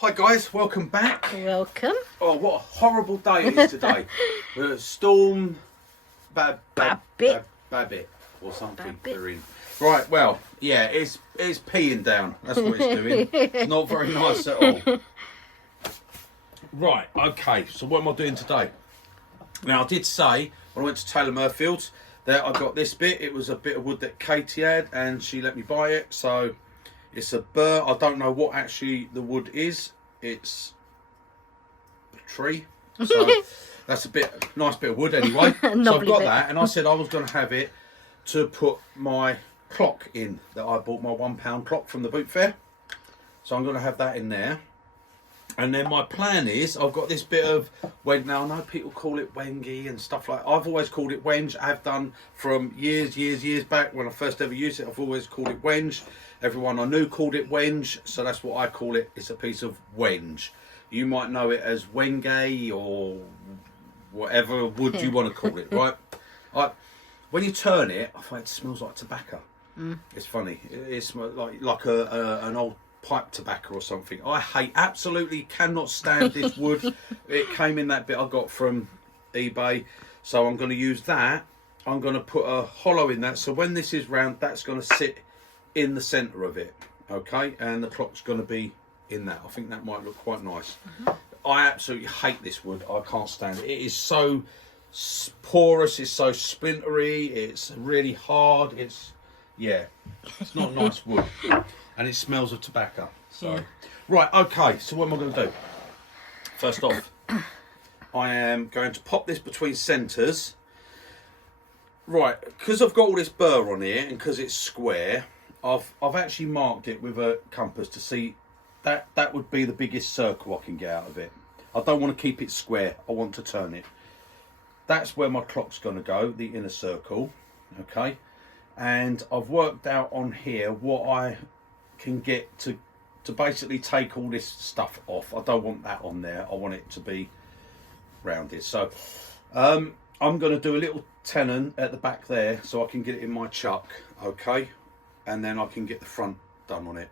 Hi guys, welcome back. Welcome. Oh, what a horrible day it is today. Storm Babbit or something. Babbit. They're in. Right, well, yeah, it's peeing down. That's what it's doing. It's not very nice at all. Right, okay, so what am I doing today? Now, I did say when I went to Taylors Mirfield that I got this bit. It was a bit of wood that Katie had and she let me buy it. So it's a Burr. I don't know what actually the wood is. It's a tree. So that's a nice bit of wood anyway. So I've got that, and I said I was going to have it to put my clock in that I bought, my £1 clock from the boot fair. So I'm going to have that in there. And then my plan is, I've got this bit of wedge. Now I know people call it wengy and stuff like that. I've always called it wenge. I have done from years back when I first ever used it. I've always called it wenge. Everyone I knew called it wenge, so that's what I call it. It's a piece of wenge. You might know it as wenge or whatever wood you want to call it, right? When you turn it, I find it smells like tobacco. It's funny. It smells like an old pipe tobacco or something. I absolutely cannot stand this wood. It came in that bit I got from eBay, so I'm going to use that. I'm going to put a hollow in that, so when this is round, that's going to sit in the centre of it, okay, and the clock's going to be in that. I think that might look quite nice. I absolutely hate this wood. I can't stand it. It is so porous, it's so splintery, it's really hard, it's not nice wood. And it smells of tobacco. So right, okay, so what am I going to do? First off, I am going to pop this between centres. Right, because I've got all this burr on here and because it's square, I've actually marked it with a compass to see that would be the biggest circle I can get out of it. I don't want to keep it square, I want to turn it. That's where my clock's going to go, the inner circle, okay? And I've worked out on here what I can get to basically take all this stuff off. I don't want that on there, I want it to be rounded. So I'm going to do a little tenon at the back there so I can get it in my chuck, okay? And then I can get the front done on it.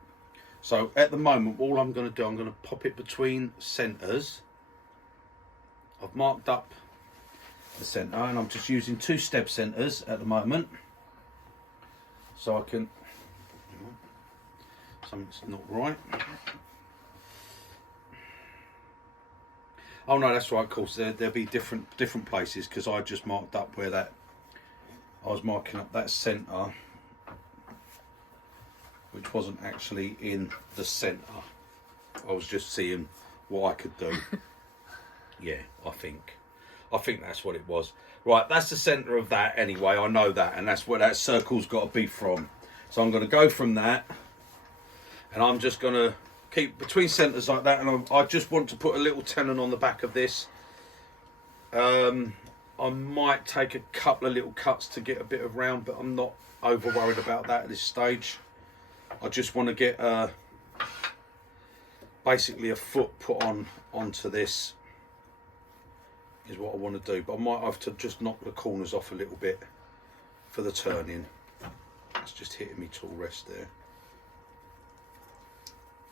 So at the moment, all I'm going to do, I'm going to pop it between centres. I've marked up the centre and I'm just using 2 step centres at the moment. So I can, something's not right. Oh no, that's right, of course, there'll be different places because I just marked up where that, I was marking up that centre, which wasn't actually in the centre. I was just seeing what I could do. Yeah, I think that's what it was. Right, that's the centre of that anyway, I know that, and that's where that circle's got to be from. So I'm going to go from that, and I'm just going to keep between centres like that, and I just want to put a little tenon on the back of this. I might take a couple of little cuts to get a bit of round, but I'm not over worried about that at this stage. I just want to get basically a foot put onto this is what I want to do, but I might have to just knock the corners off a little bit for the turning. It's just hitting me tool rest there.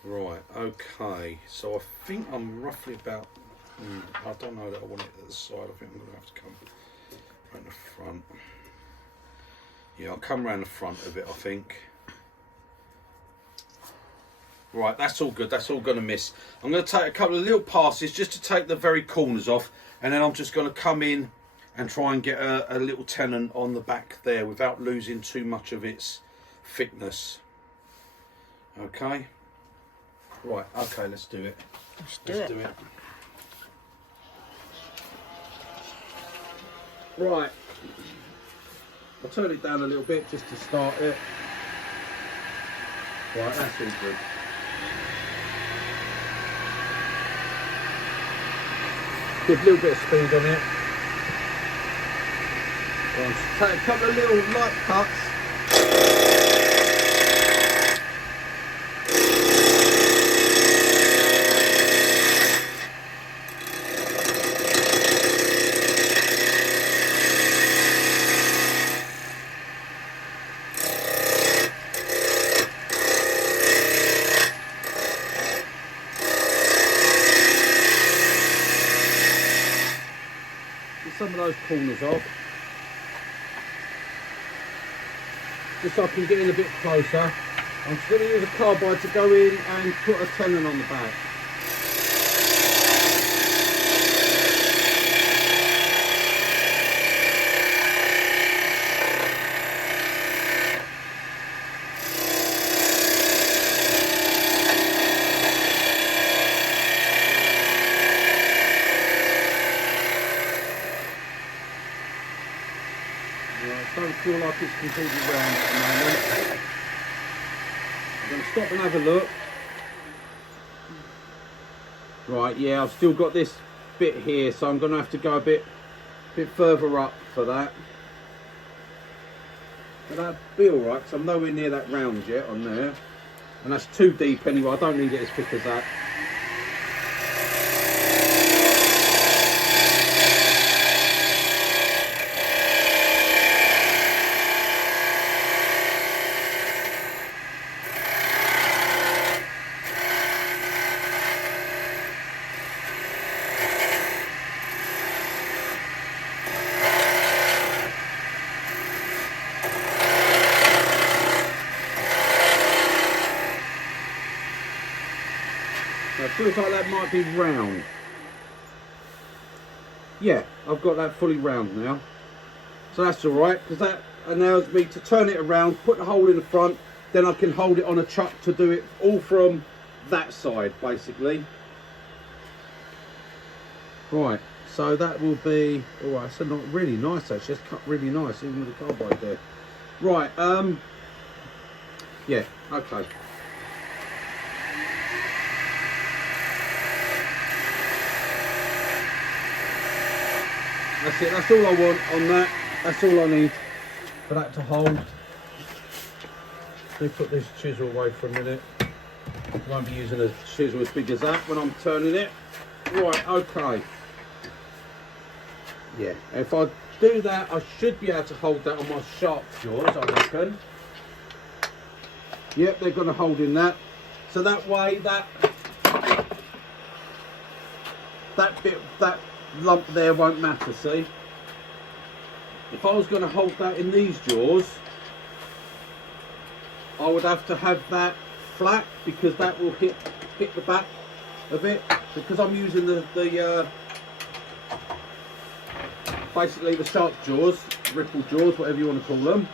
Right, okay, so I think I'm roughly about, I don't know that I want it at the side. I think I'm going to have to come around the front. Yeah, I'll come around the front of it, I think. Right, that's all good, that's all going to miss. I'm going to take a couple of little passes just to take the very corners off, and then I'm just going to come in and try and get a little tenon on the back there without losing too much of its thickness. Okay. Right, okay, let's do it. Let's do it. Right. I'll turn it down a little bit just to start it. Right, that's all good. Give a little bit of speed on it. Take a couple of little light cuts. some of those corners off. Just so I can get in a bit closer. I'm just going to use a carbide to go in and put a tenon on the back. Don't feel like it's completely round at the moment. I'm going to stop and have a look. Right, yeah, I've still got this bit here, so I'm going to have to go a bit further up for that. But that'll be alright, because I'm nowhere near that round yet on there. And that's too deep anyway, I don't need it as thick as that. It feels like that might be round. Yeah, I've got that fully round now. So that's alright, because that allows me to turn it around, put the hole in the front, then I can hold it on a chuck to do it all from that side, basically. Right, so that will be, alright, so not really nice actually, it's cut really nice, even with the carbide there. Right, yeah, okay. That's it, that's all I want on that. That's all I need for that to hold. Let me put this chisel away for a minute. I won't be using a chisel as big as that when I'm turning it. Right, okay. Yeah, if I do that, I should be able to hold that on my sharp jaws, I reckon. Yep, they're going to hold in that. So that way, that lump there won't matter, see? If I was going to hold that in these jaws, I would have to have that flat, because that will hit the back of it, because I'm using the basically the shark jaws, ripple jaws, whatever you want to call them.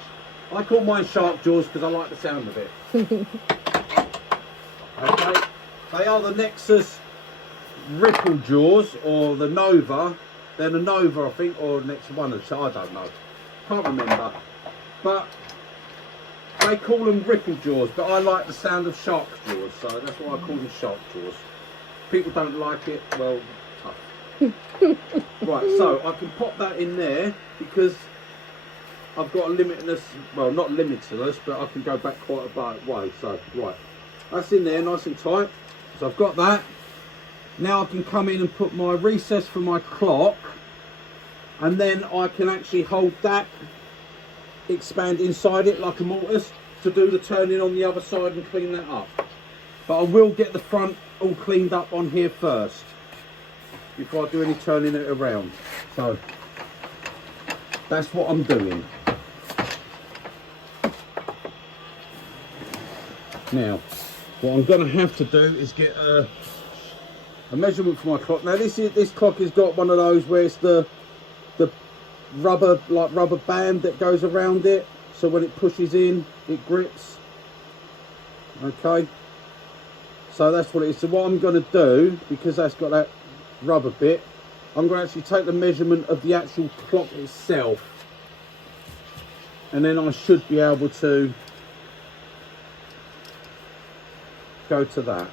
I call mine shark jaws because I like the sound of it. Okay, they are the Nexus ripple jaws, or the Nova. They're the Nova, I think, or next one, I don't know, can't remember, but they call them ripple jaws, but I like the sound of shark jaws, so that's why I call them shark jaws. People don't like it, well, tough. Right, so I can pop that in there because I've got a limitless, well, not limitless, but I can go back quite a way. So right, that's in there nice and tight. So I've got that. Now I can come in and put my recess for my clock, and then I can actually hold that, expand inside it like a mortise to do the turning on the other side and clean that up. But I will get the front all cleaned up on here first before I do any turning it around. So that's what I'm doing. Now what I'm going to have to do is get a measurement for my clock. Now this clock has got one of those where it's the rubber band that goes around it, so when it pushes in it grips. Okay, so that's what it is. So what I'm going to do, because that's got that rubber bit, I'm going to actually take the measurement of the actual clock itself, and then I should be able to go to that.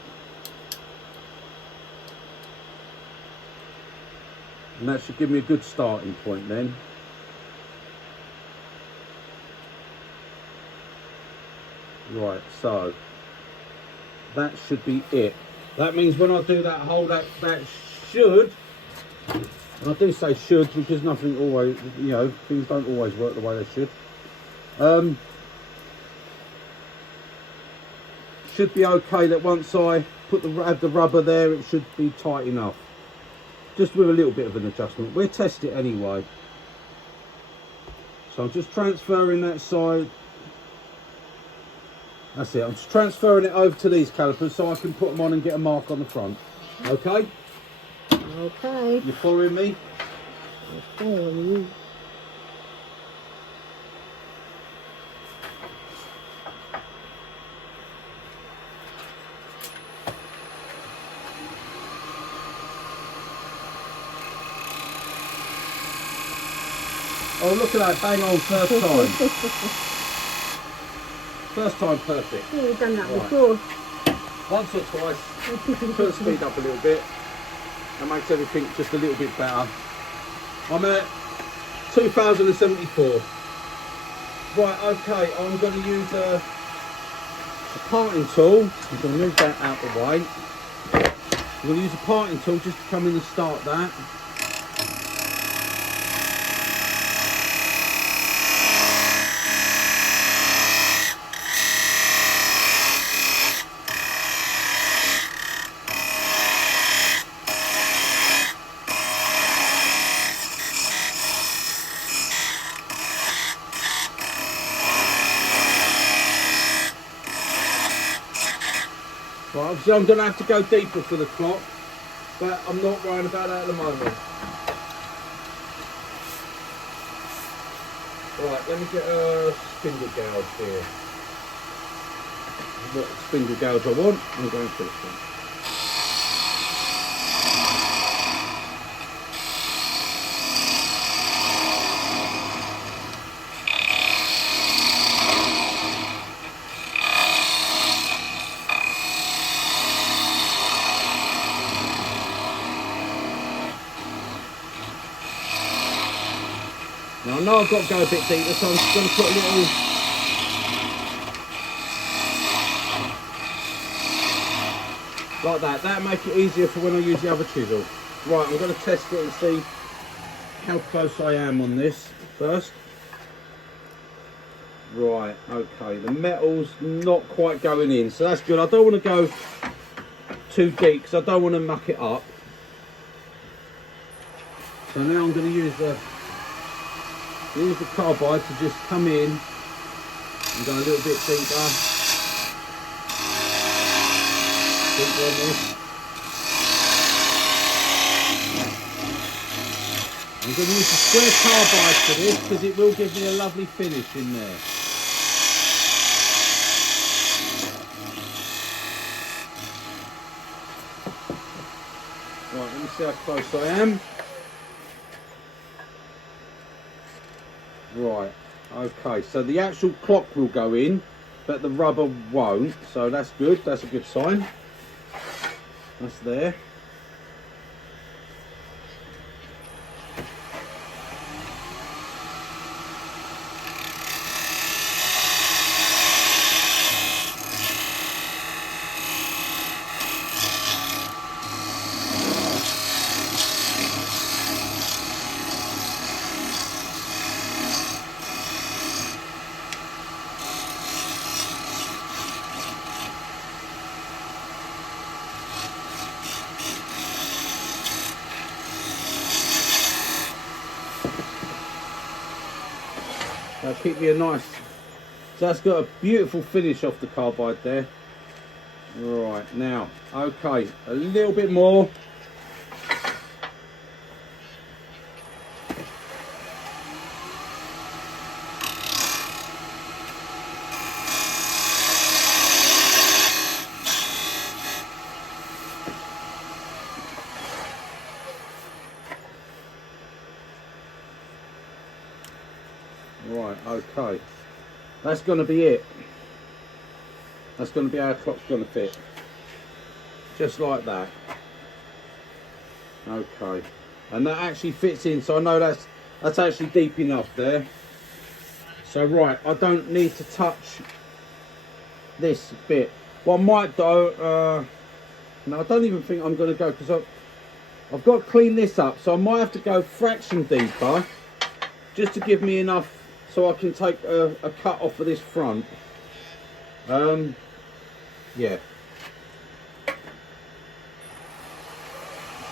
And that should give me a good starting point then. Right, so that should be it. That means when I do that hole, that should, and I do say should because nothing always, you know, things don't always work the way they should. Should be okay that once I have the rubber there, it should be tight enough. just with a little bit of an adjustment. We'll test it anyway. So I'm just transferring that side. That's it. I'm just transferring it over to these calipers so I can put them on and get a mark on the front. Okay? Okay. You following me? I'm following you. Oh, look at that. Bang on, first time. First time perfect. Yeah, you've done that Right. before. Once or twice. Put the speed up a little bit. That makes everything just a little bit better. I'm at 2074. Right, okay, I'm going to use a parting tool. I'm going to move that out of the way. I'm going to use a parting tool just to come in and start that. Right, obviously I'm going to have to go deeper for the clock, but I'm not worrying about that at the moment. Right, let me get a spindle gouge here. What spindle gouge I want, I'm going for this one. Now I know I've got to go a bit deeper, so I'm just going to put a little... like that. That'll make it easier for when I use the other chisel. Right, I'm going to test it and see how close I am on this first. Right, okay, the metal's not quite going in, so that's good. I don't want to go too deep because I don't want to muck it up. So now I'm going to use the carbide to just come in and go a little bit deeper. Deeper on this. I'm going to use the square carbide for this because it will give me a lovely finish in there. Right, let me see how close I am. Right, okay, so the actual clock will go in, but the rubber won't, so that's good, that's a good sign. That's there. That'll keep you a nice, so that's got a beautiful finish off the carbide there. Right, now, okay, a little bit more. Right, okay, that's going to be it. That's going to be how our clock's going to fit, just like that. Okay, and that actually fits in, so I know that's actually deep enough there. So right, I don't need to touch this bit. What I might do, no, I don't even think I'm going to go, because I've got to clean this up, so I might have to go fraction deeper just to give me enough so I can take a cut off of this front. Yeah.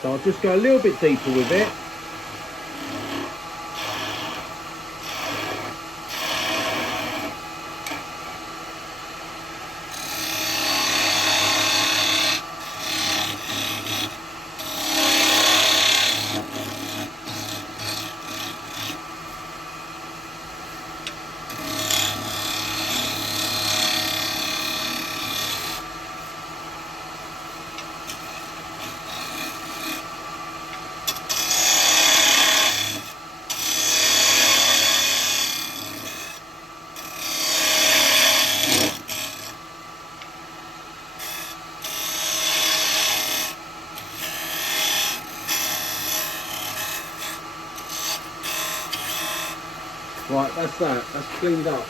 So I'll just go a little bit deeper with it. Right, that's that. That's cleaned up.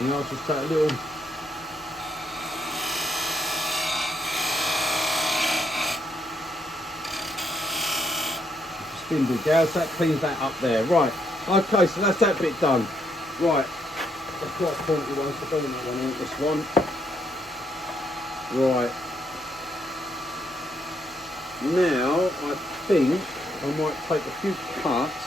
And I'll just take a little. Spindle gauge, that cleans that up there. Right, okay, so that's that bit done. Right, that's quite a pointy one, so I don't want that one in, this one. Right. Now, I think I might take a few cuts.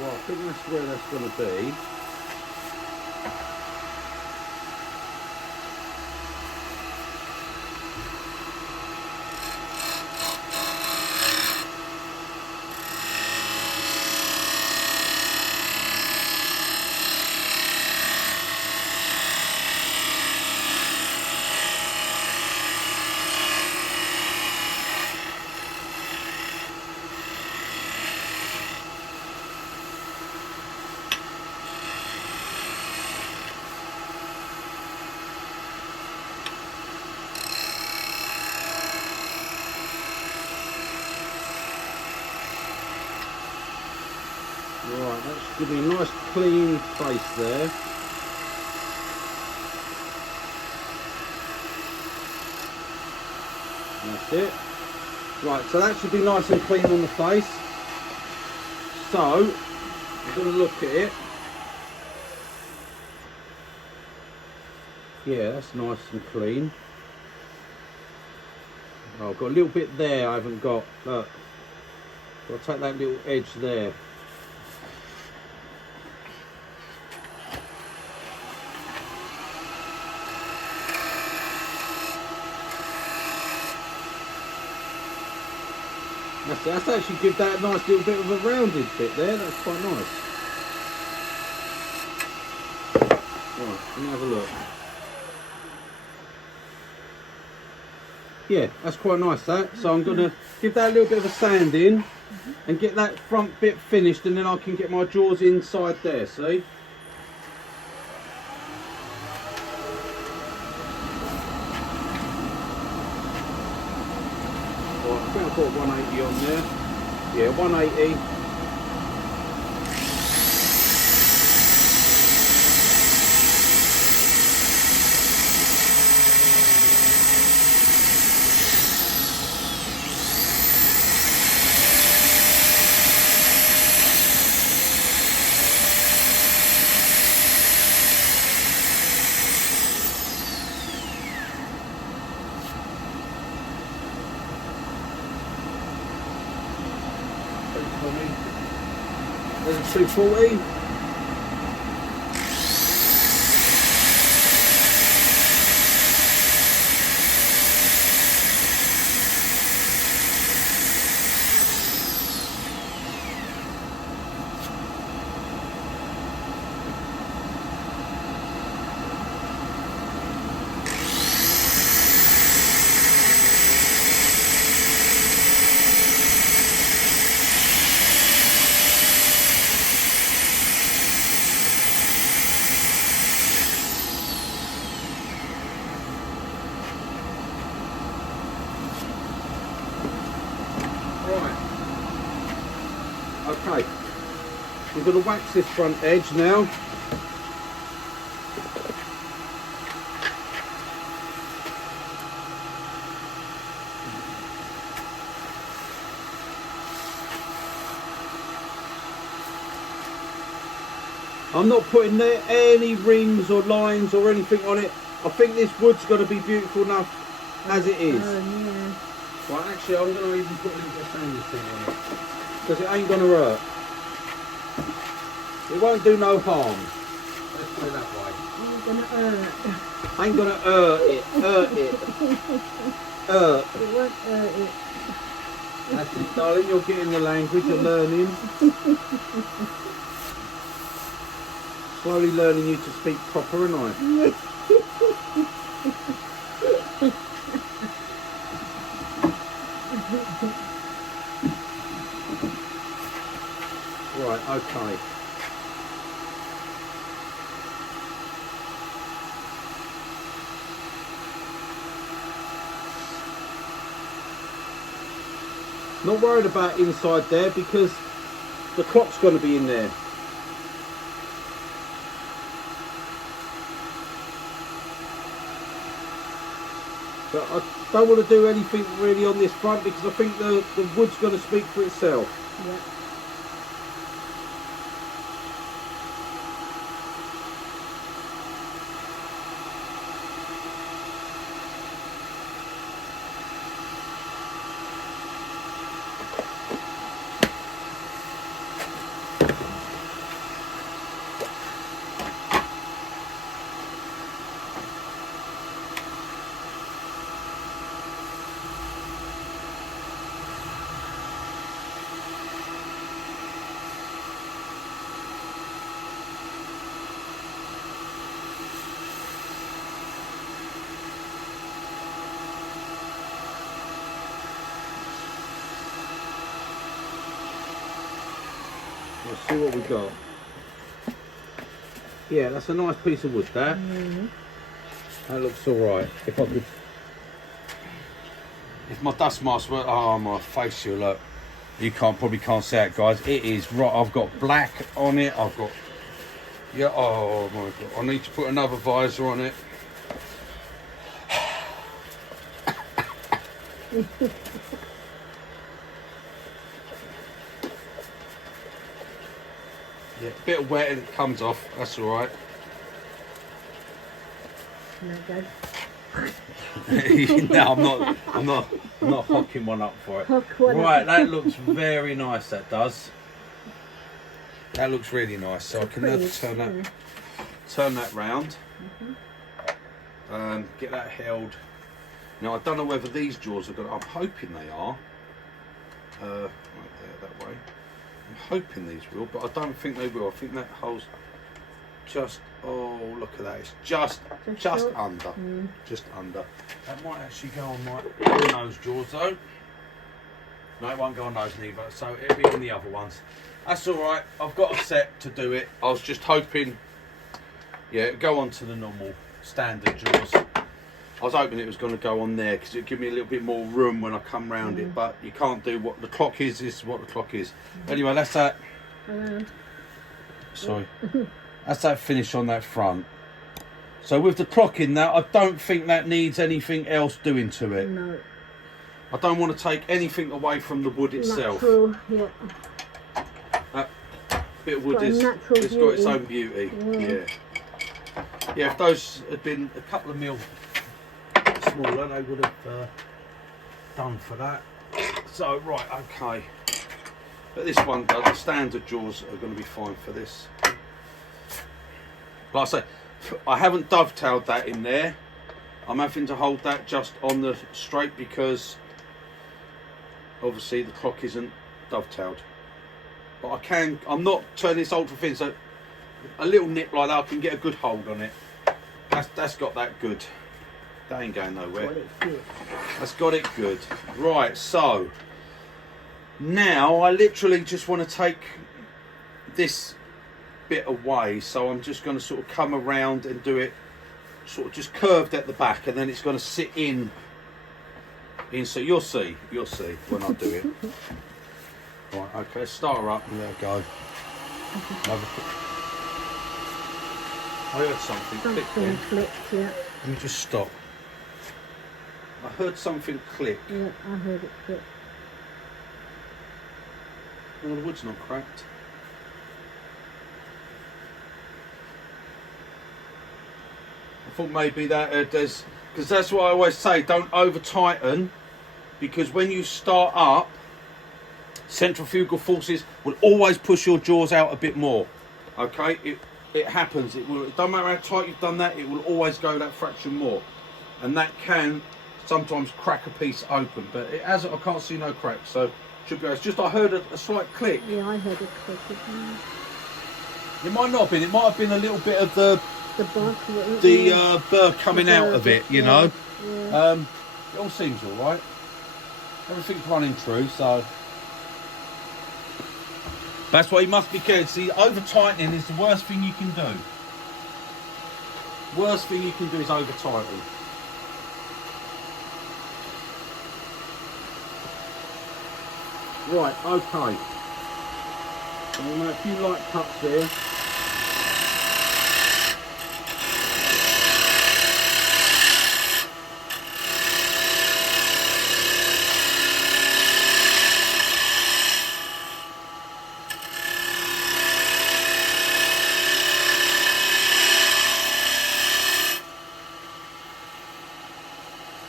Well, I think that's where that's going to be. Right, that should give me a nice clean face there. That's it. Right, so that should be nice and clean on the face. So, I'm going to look at it. Yeah, that's nice and clean. Oh, I've got a little bit there I haven't got. Look. I'll take that little edge there. That's actually give that a nice little bit of a rounded bit there. That's quite nice. Right, let me have a look. Yeah, that's quite nice that. So I'm going to give that a little bit of a sand in and get that front bit finished, and then I can get my jaws inside there, see? I think I've got 180 on there. Yeah, 180. There's a 240. I'm going to wax this front edge now. I'm not putting there any rings or lines or anything on it. I think this wood's going to be beautiful enough as it is. Oh, yeah. Right, actually I'm going to even put a little bit of stainless steel on it, because it ain't going to hurt. It won't do no harm. Let's put it that way. You're gonna hurt. Ain't going to hurt it. Hurt it. Hurt. It won't hurt it. That's it, darling. You're getting the language of learning. Slowly learning you to speak proper, and I. Right, okay. Not worried about inside there because the clock's going to be in there. But I don't want to do anything really on this front because I think the wood's going to speak for itself. Yeah. Let's see what we got. Yeah, that's a nice piece of wood, that. That looks alright. If I could... If my dust mask were... Oh, my face, you look. You probably can't see it, guys. It is right. I've got black on it. I've got... Yeah, oh my God. I need to put another visor on it. Yeah, a bit of wet and it comes off. That's all right. No good. No, I'm not hocking one up for it. Right, that looks very nice. That does. That looks really nice. So I can now turn that round. Get that held. Now I don't know whether these jaws are going to... I'm hoping they are. Right there, that way. I'm hoping these will, but I don't think they will. I think that holds just... Oh, look at that. It's just under. Just under. That might actually go on my nose jaws though. No, it won't go on those neither. So it'll be on the other ones. That's all right. I've got a set to do it. I was just hoping... Yeah, it'd go on to the normal standard jaws. I was hoping it was going to go on there because it would give me a little bit more room when I come round it, but you can't do what the clock is. This is what the clock is. Anyway, that's that. Sorry. That's that finish on that front. So with the clock in there, I don't think that needs anything else doing to it. No. I don't want to take anything away from the wood itself. Natural, yeah. That bit of wood It's got its own beauty. Yeah. Yeah, if those had been a couple of mil smaller, they would have done for that. So, right, okay. But this one does. The standard jaws are going to be fine for this. Like I say, I haven't dovetailed that in there. I'm having to hold that just on the straight because obviously the clock isn't dovetailed. But I can, I'm not turning this ultra thin, so a little nip like that, I can get a good hold on it. That's got that good. That ain't going nowhere. That's got it good. Right, so now I literally just want to take this bit away, so I'm just going to sort of come around and do it sort of just curved at the back, and then it's going to sit in so you'll see when I do it. Right, okay, start her up and there we go. I heard something click Something then. clicked, yeah. Let me just stop. I heard something click. Yeah, I heard it click. No, the wood's not cracked. I thought maybe that there's, because that's what I always say, don't over tighten, because when you start up, centrifugal forces will always push your jaws out a bit more. Okay, it happens. It will. It don't matter how tight you've done that. It will always go that fraction more, and that can sometimes crack a piece open. But it hasn't. I can't see no cracks, so should be. It's just I heard a slight click. Yeah, I heard it click. It might not have been. It might have been a little bit of the The burr coming out of it. You know. Yeah. It all seems all right. Everything's running true, so. That's why you must be careful. See, over tightening is the worst thing you can do. Worst thing you can do is over tighten. Right, okay. So we'll make a few light cuts there.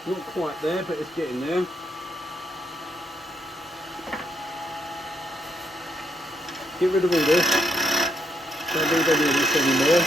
Not quite there, but it's getting there. Get rid of all this. Don't need any of this anymore.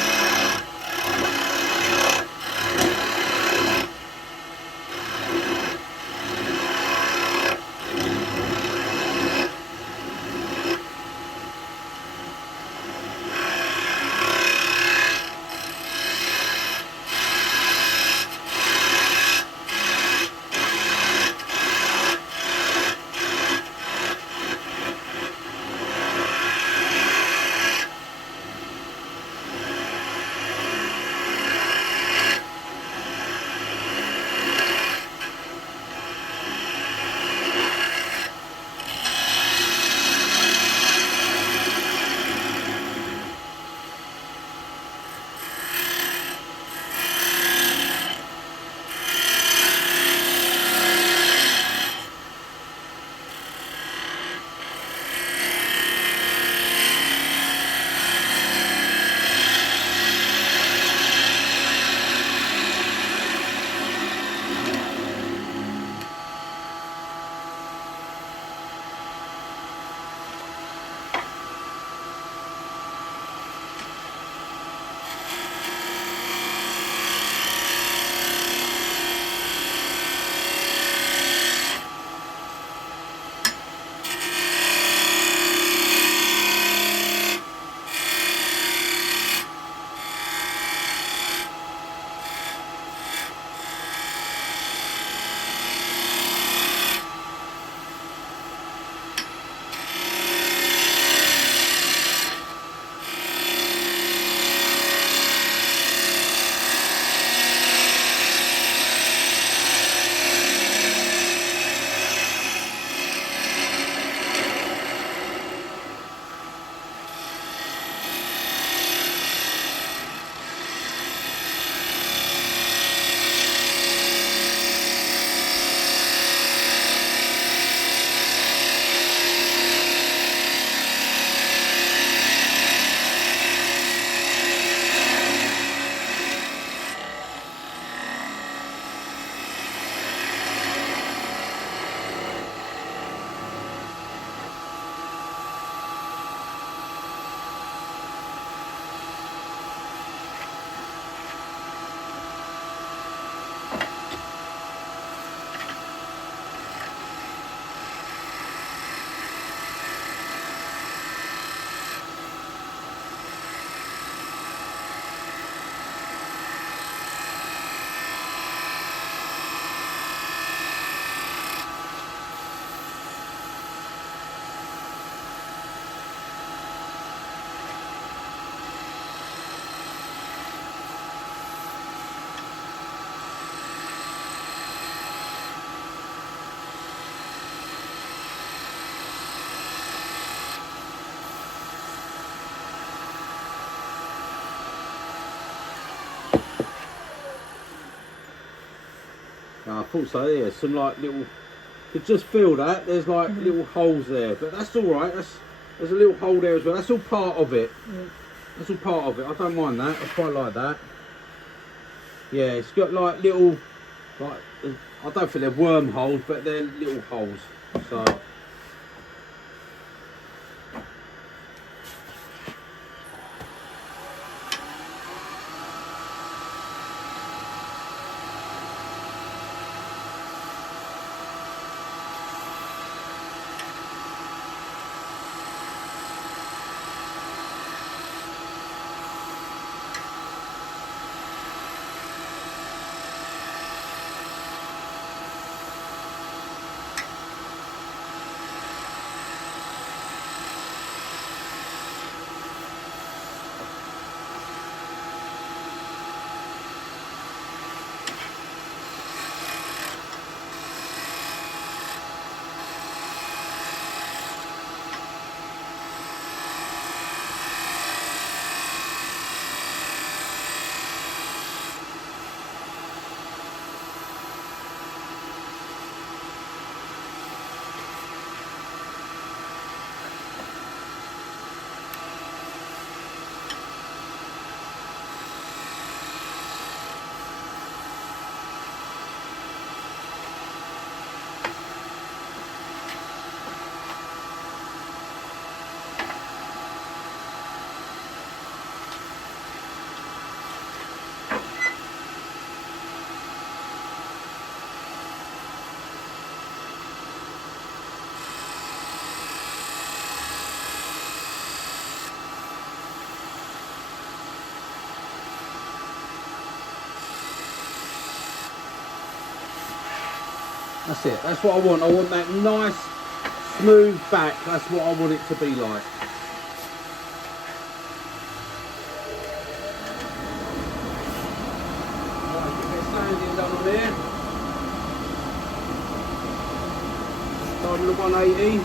I thought so. Yeah, some like little. You could just feel that there's like little holes there, but that's all right. There's a little hole there as well. That's all part of it. Yeah. That's all part of it. I don't mind that. I quite like that. Yeah, it's got like little, like I don't think they're wormholes, but they're little holes. So. That's it. That's what I want. I want that nice, smooth back. That's what I want it to be like. Right, get a bit of sanding done on there. Starting at 180.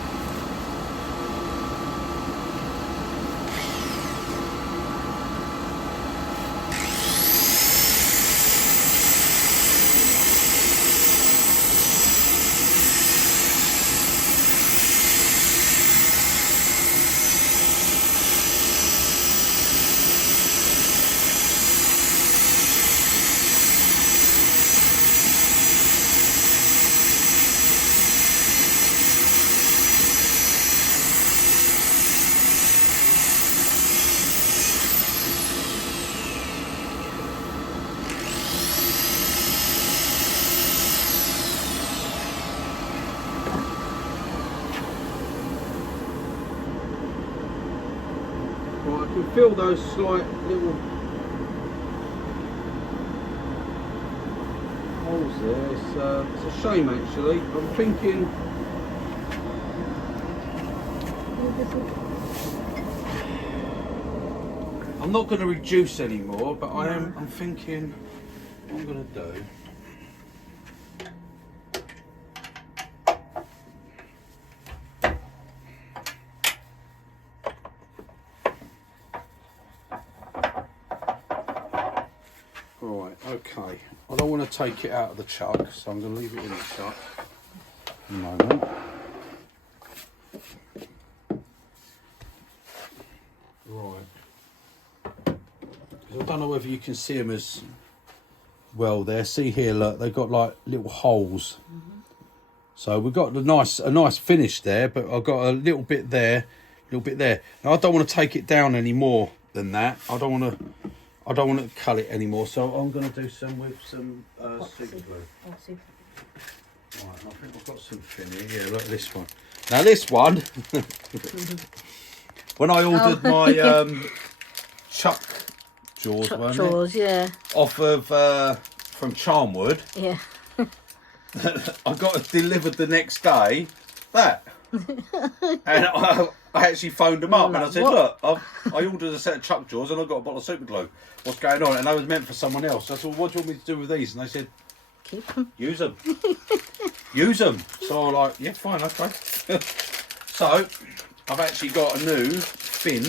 Right, I can feel those slight little holes there. It's a shame actually. I'm thinking. I'm not going to reduce anymore, but I'm thinking what I'm going to do. Right, okay. I don't want to take it out of the chuck, so I'm going to leave it in the chuck for a moment. Right. 'Cause I don't know whether you can see them as well there. See here, look, they've got like little holes. So we've got a nice finish there, but I've got a little bit there, a little bit there. Now I don't want to take it down any more than that. I don't want to cut it anymore, so I'm going to do some with some super glue. Right, I think I've got something here. Yeah, look at this one. Now this one, when I ordered my chuck jaws, off of from Charnwood, Yeah. I got it delivered the next day. That. And I actually phoned them up and I said, look, I ordered a set of chuck jaws and I got a bottle of super glue. What's going on? And they was meant for someone else. I said, well, what do you want me to do with these? And they said, Keep them. use them. Use them. So I'm like, yeah, fine, okay. So I've actually got a new thin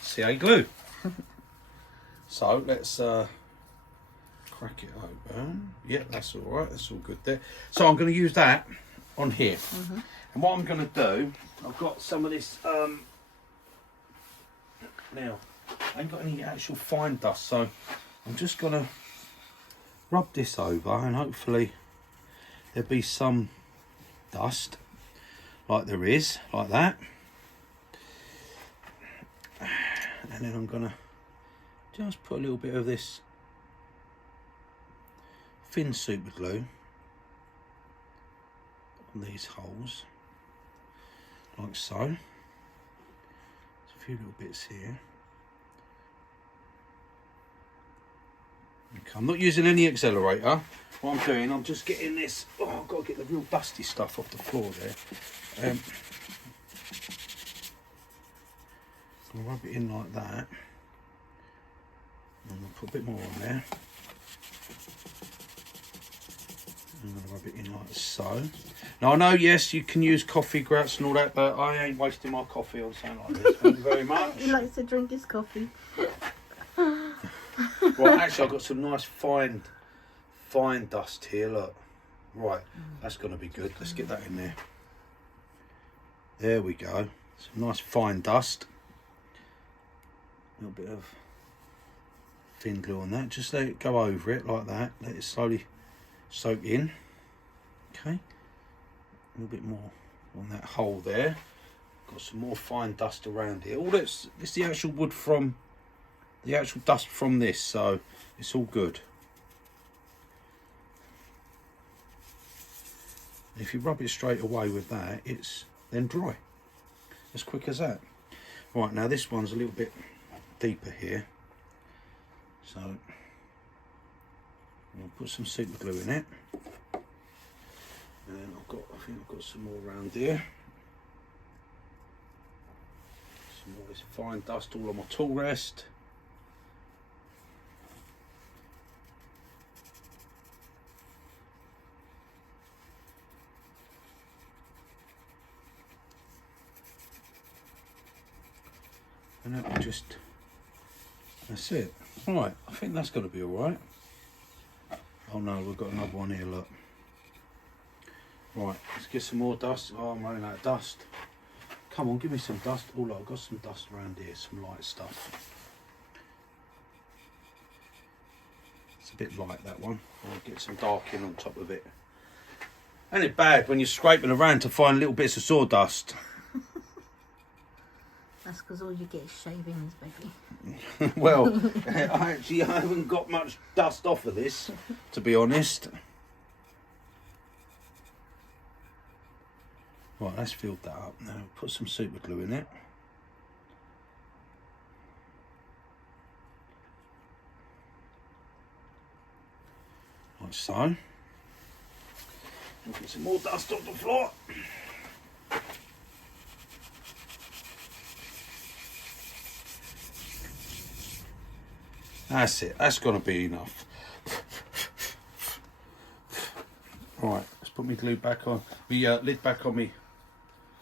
CA glue. So let's crack it open. Yep, that's all right. That's all good there. So I'm going to use that on here. And what I'm going to do, I've got some of this. Now, I ain't got any actual fine dust, so I'm just going to rub this over, and hopefully there'll be some dust, like there is, like that. And then I'm going to just put a little bit of this thin super glue on these holes, like so. There's a few little bits here. Okay, I'm not using any accelerator. What I'm doing, I'm just getting this. Oh, I've got to get the real dusty stuff off the floor there. I'll rub it in like that. I'm going to put a bit more on there. I'm going to rub it in like so. Now I know, yes, you can use coffee groats and all that, but I ain't wasting my coffee on something like this. Thank you very much. He likes to drink his coffee. Right, actually I've got some nice fine dust here, look. Right, that's going to be good. Let's get that in there. There we go. Some nice fine dust. A little bit of thin glue on that. Just let it go over it like that. Let it slowly soak in. Okay. A little bit more on that hole there. Got some more fine dust around here. All this is the actual wood from the actual dust from this, so it's all good. If you rub it straight away with that, it's then dry. As quick as that. Right, now this one's a little bit deeper here. So I'll put some super glue in it. And then I think I've got some more around here. Some more of this fine dust all on my tool rest. And that will just, that's it. Right, I think that's got to be alright. Oh no, we've got another one here, look. Right, let's get some more dust. Oh, I'm running out of dust. Come on, give me some dust. Oh look, I've got some dust around here, some light stuff. It's a bit light, that one. I'll get some dark in on top of it. Ain't it bad when you're scraping around to find little bits of sawdust? That's because all you get is shavings, baby. Well, I haven't got much dust off of this, to be honest. Right, let's fill that up now. Put some super glue in it. Like so. And get some more dust off the floor. That's it, that's going to be enough. Right, let's put my glue back on, my lid back on my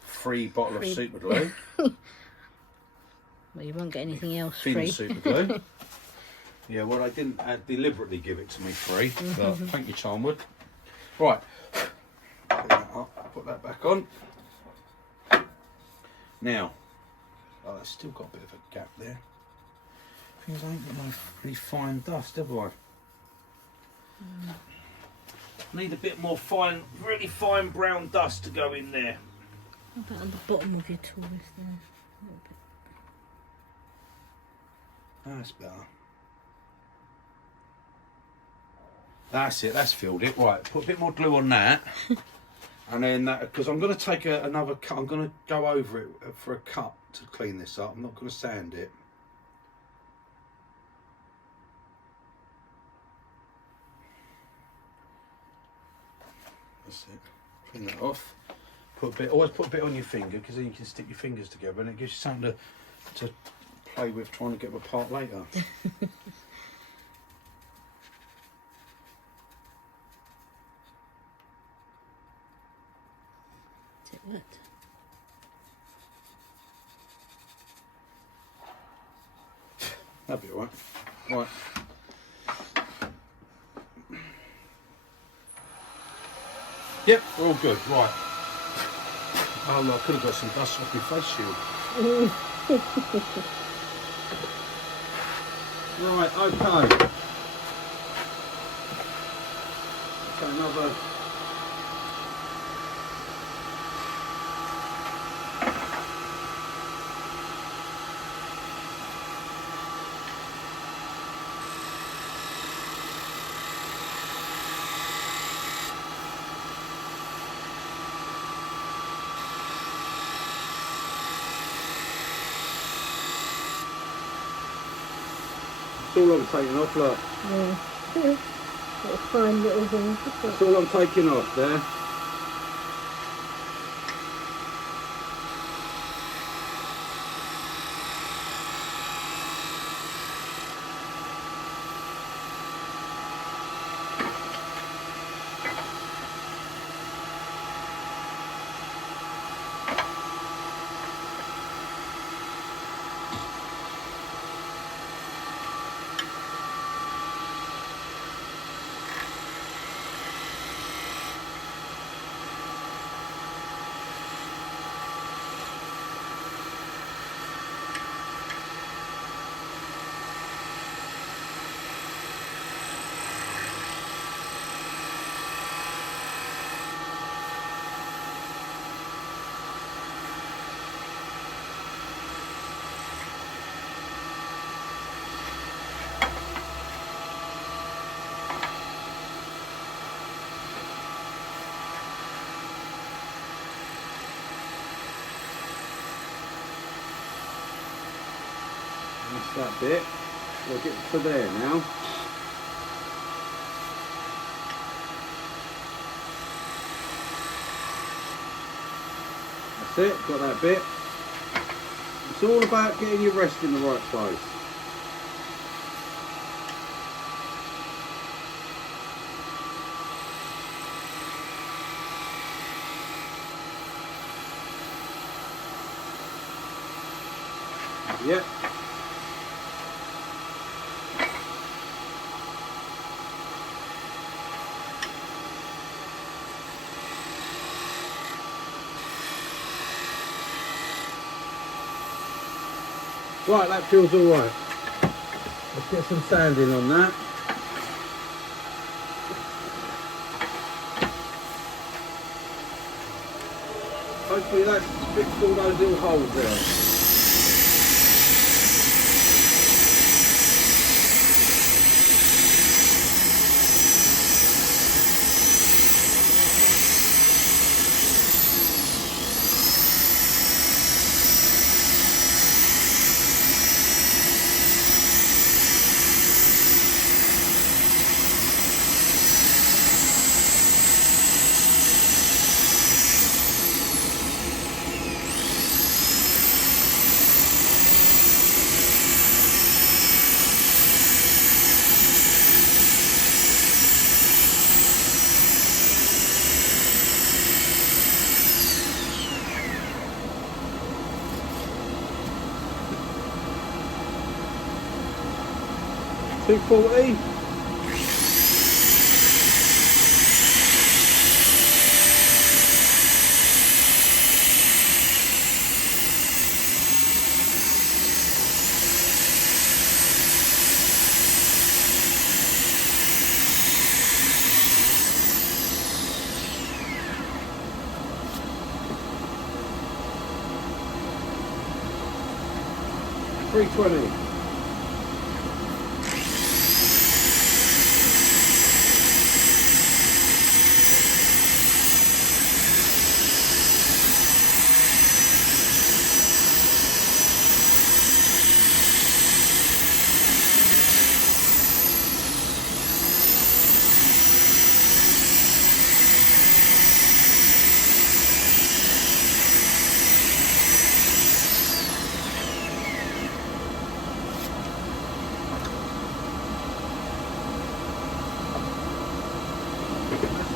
free bottle of super glue. Well, you won't get anything else Thin free. super glue. Yeah, well, I didn't deliberately give it to me free, but thank you, Charmwood. Right, put that up, put that back on. Now, oh, that's still got a bit of a gap there. Things ain't got no really fine dust, have I? Need a bit more fine, really fine brown dust to go in there. How about on the bottom of your tool list there? A little bit. That's better. That's it, that's filled it. Right, put a bit more glue on that. And then that, because I'm going to take another cut, I'm going to go over it for a cut to clean this up. I'm not going to sand it. That's it. Clean that off. Put a bit. Always put a bit on your finger because then you can stick your fingers together and it gives you something to play with trying to get them apart later. Take that. That'd be alright. Right. Yep, we're all good. Right. Oh, no, I could have got some dust off my face shield. Right, okay. So another. That's all I'm taking off, look. Yeah. Little fine little things. That's all I'm taking off there. That's that bit. We'll get to there now. That's it, got that bit. It's all about getting your rest in the right place. Yep. Right, that feels all right. Let's get some sanding on that. Hopefully that's fixed all those little holes there. $240. $320.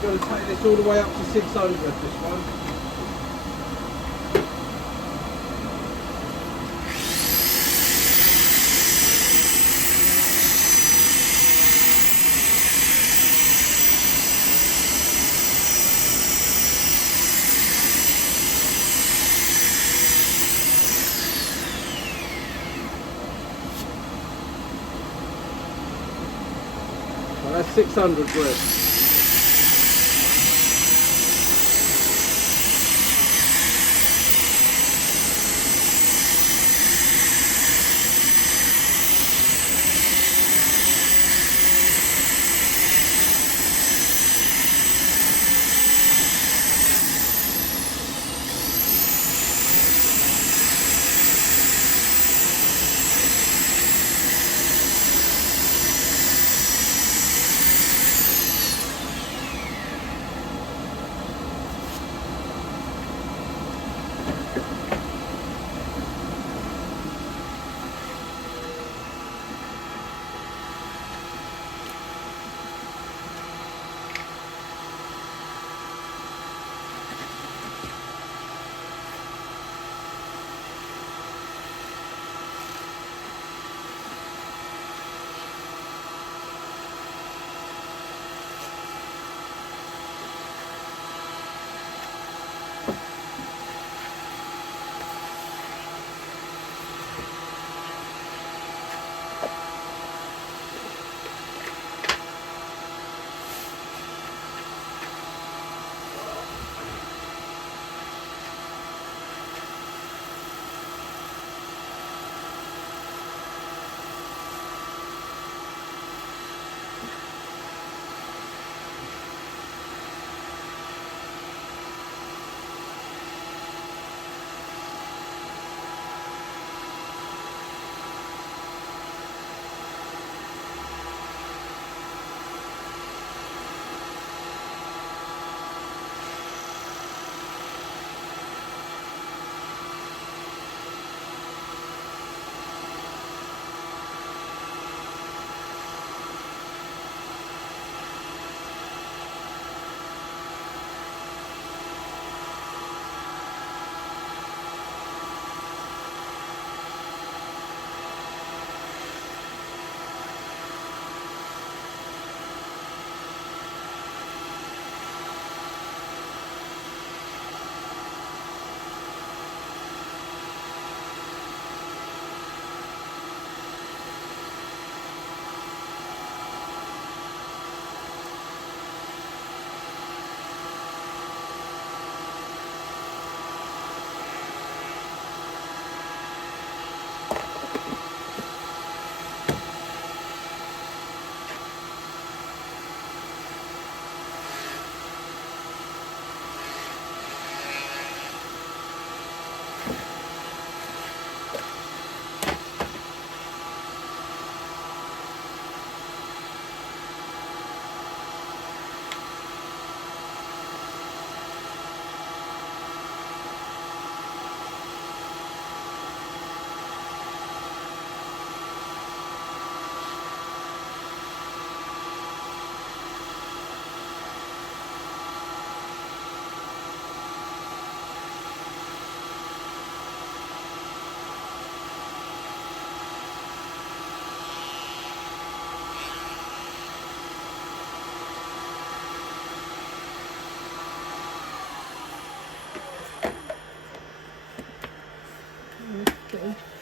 Going to take this all the way up to 600, this one. that's 600 grit.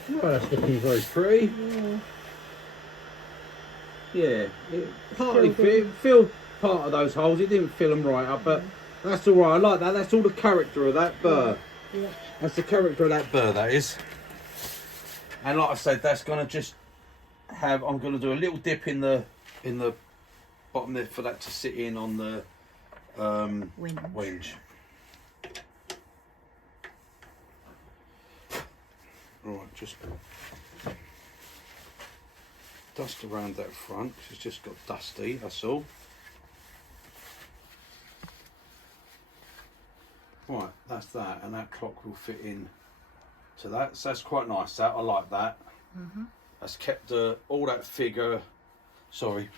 Well, that's looking very pretty. Yeah, it partly filled part of those holes. It didn't fill them right up, but that's all right. I like that. That's all the character of that burr. Yeah. That's the character of that burr, that is. And like I said, that's gonna just have. I'm gonna do a little dip in the bottom there for that to sit in on the wenge. Right, just dust around that front because it's just got dusty, that's all. Right, that's that, and that clock will fit in to that, so that's quite nice. That I like that. That's kept all that figure. Sorry,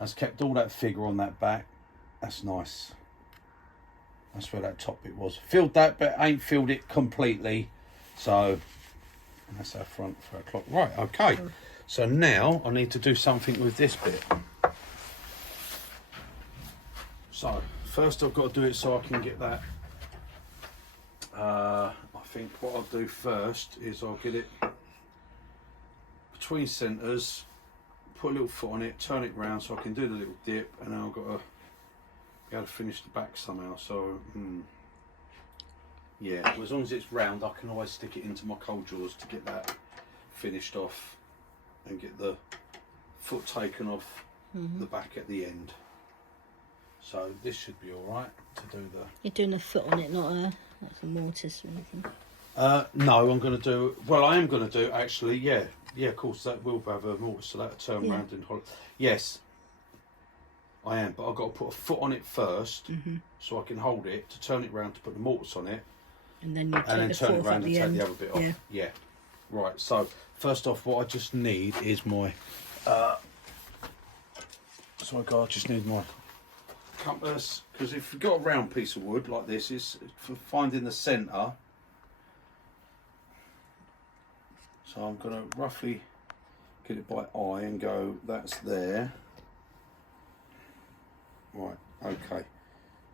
that's kept all that figure on that back. That's nice. That's where that top bit was. Filled that, but ain't filled it completely. So and that's our front for our clock. Right, okay. So now I need to do something with this bit. So first I've got to do it so I can get that. I think what I'll do first is I'll get it between centres, put a little foot on it, turn it round so I can do the little dip, and then I've got to be able to finish the back somehow. So yeah, well, as long as it's round, I can always stick it into my cold jaws to get that finished off and get the foot taken off the back at the end. So this should be all right to do the. You're doing a foot on it, not a mortise or anything. No, I'm going to do. Well, I am going to do actually. Yeah, of course that will have a mortise, so that'll turn round and hold. Yes, I am, but I've got to put a foot on it first, so I can hold it to turn it round to put the mortise on it, and then you turn it round and take the other bit off. Yeah. Right. So first off, what I just need is my. So I just need my compass, because if you've got a round piece of wood like this, it's for finding the centre. So I'm going to roughly get it by eye and go, that's there. Right, okay.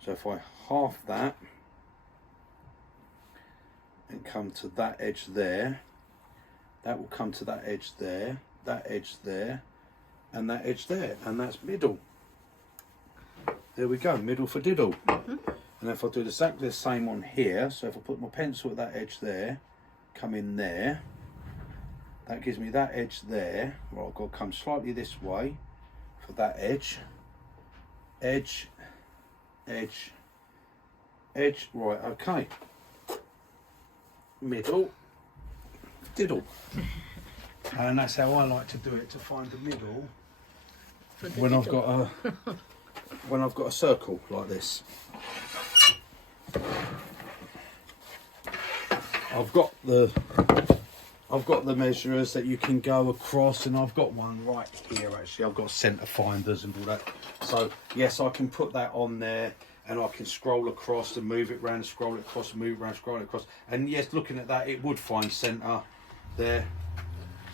So if I half that and come to that edge there, that will come to that edge there, that edge there, and that edge there, and that's middle. There we go, middle for diddle. And if I do exactly the same on here, so if I put my pencil at that edge there, come in there, that gives me that edge there. Well, I've got to come slightly this way for that edge. Edge, edge, edge. Right, okay. Middle, diddle. And that's how I like to do it, to find the middle when I've got a when I've got a circle like this. I've got the measurers that you can go across, and I've got one right here actually. I've got centre finders and all that. So yes, I can put that on there, and I can scroll across and move it around, scroll it across, and move it around, scroll it across. And yes, looking at that, it would find centre there.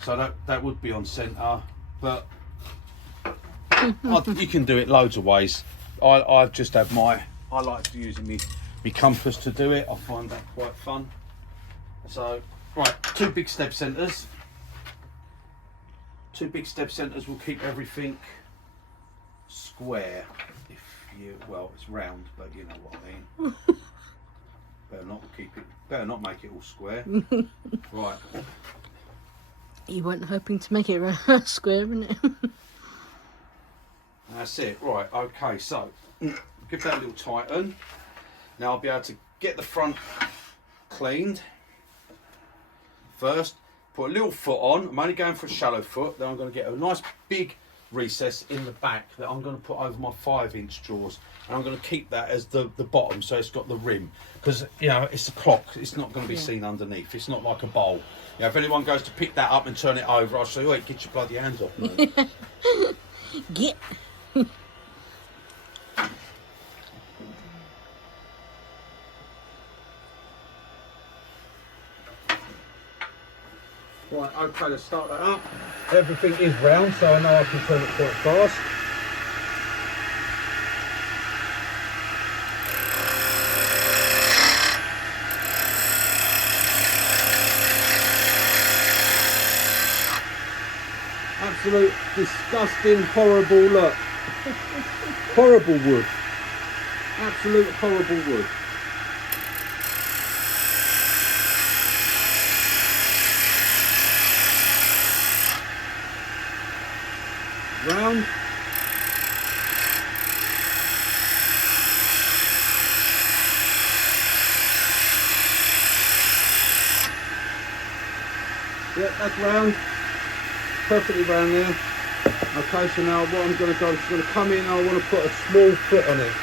So that would be on centre, but you can do it loads of ways. I just have I like using my compass to do it. I find that quite fun. So, right, two big step centres. Two big step centres will keep everything square. Well, it's round, but you know what I mean. Better not make it all square. Right. You weren't hoping to make it square, weren't it? That's it. Right, okay, so give that a little tighten. Now I'll be able to get the front cleaned first, put a little foot on. I'm only going for a shallow foot. Then I'm going to get a nice big recess in the back that I'm going to put over my 5-inch jaws, and I'm going to keep that as the bottom, so it's got the rim, because you know it's a clock, it's not going to be seen underneath. It's not like a bowl. You know, if anyone goes to pick that up and turn it over, I'll say, "Wait, get your bloody hands off me." Get. Right, okay, let's start that up. Everything is round, so I know I can turn it quite fast. Absolute disgusting, horrible look. Horrible wood. Absolute horrible wood. Round. Yep, that's round. Perfectly round there. Okay, so now what I'm going to do is going to come in and I want to put a small foot on it.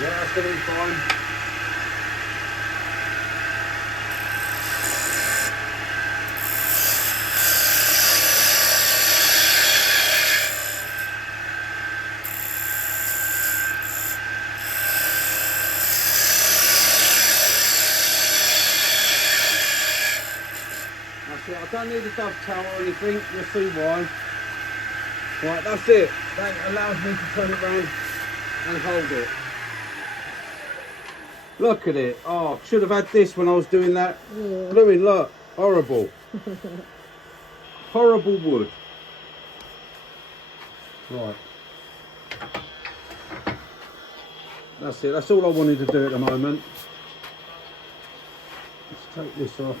Yeah, that's going to be fine. I don't need a dovetail or anything, you'll see why. Right, that's it. That allows me to turn it round and hold it. Look at it. Oh, should have had this when I was doing that. Yeah. Bluing, look. Horrible. Horrible wood. Right. That's it. That's all I wanted to do at the moment. Let's take this off.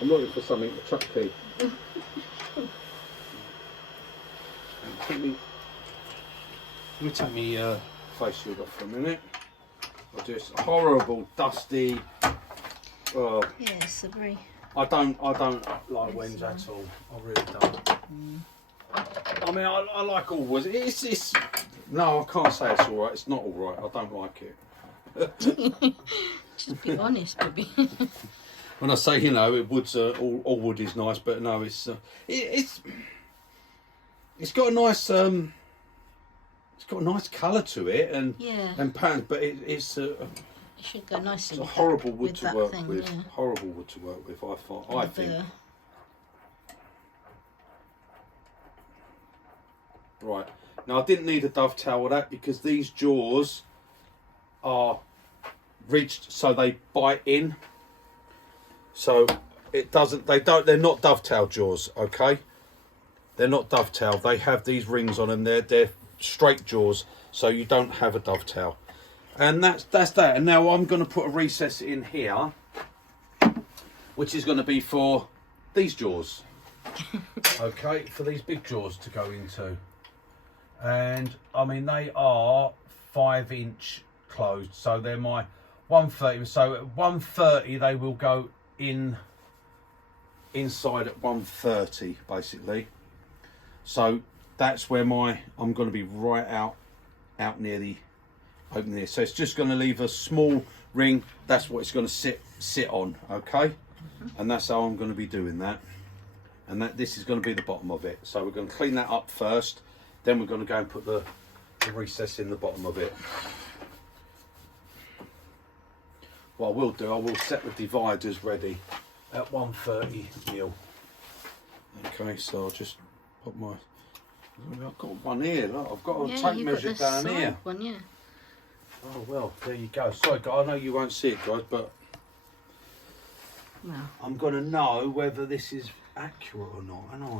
I'm looking for something to chuck Keith. Let me take me face shield off for a minute. I'll do this horrible, dusty. Oh, Yeah, it's a very. I don't like wens at all. I really don't. I mean, I like all woods. It's no, I can't say it's all right. It's not all right. I don't like it. Just be honest, baby. When I say, you know, wood's all wood is nice, but no, it's got a nice it's got a nice colour to it and Yeah. and patterns, but it's It should go nicely. a with horrible that, wood with to that work thing, with. yeah. Horrible wood to work with. I And think. Burr. Right now, I didn't need a dovetail with that because these jaws are ridged so they bite in. So it doesn't. They're not dovetail jaws. Okay. They're not dovetail. They have these rings on them. They're straight jaws, so you don't have a dovetail. And that's that. And now I'm going to put a recess in here, which is going to be for these jaws. Okay, for these big jaws to go into. And I mean, they are 5-inch closed, so they're my 130. So at 130, they will go in inside at 130, basically. So that's where I'm going to be right out near the opening here. So it's just going to leave a small ring. That's what it's going to sit on, okay? And that's how I'm going to be doing that. And this is going to be the bottom of it. So we're going to clean that up first. Then we're going to go and put the recess in the bottom of it. What I will do, I will set the dividers ready at 130 mil. Okay, so I'll just put my. I've got one here. Look, I've got a tape measure down here. One, yeah. Oh well, there you go. Sorry, guys. I know you won't see it, guys, but Well, I'm going to know whether this is accurate or not, and it's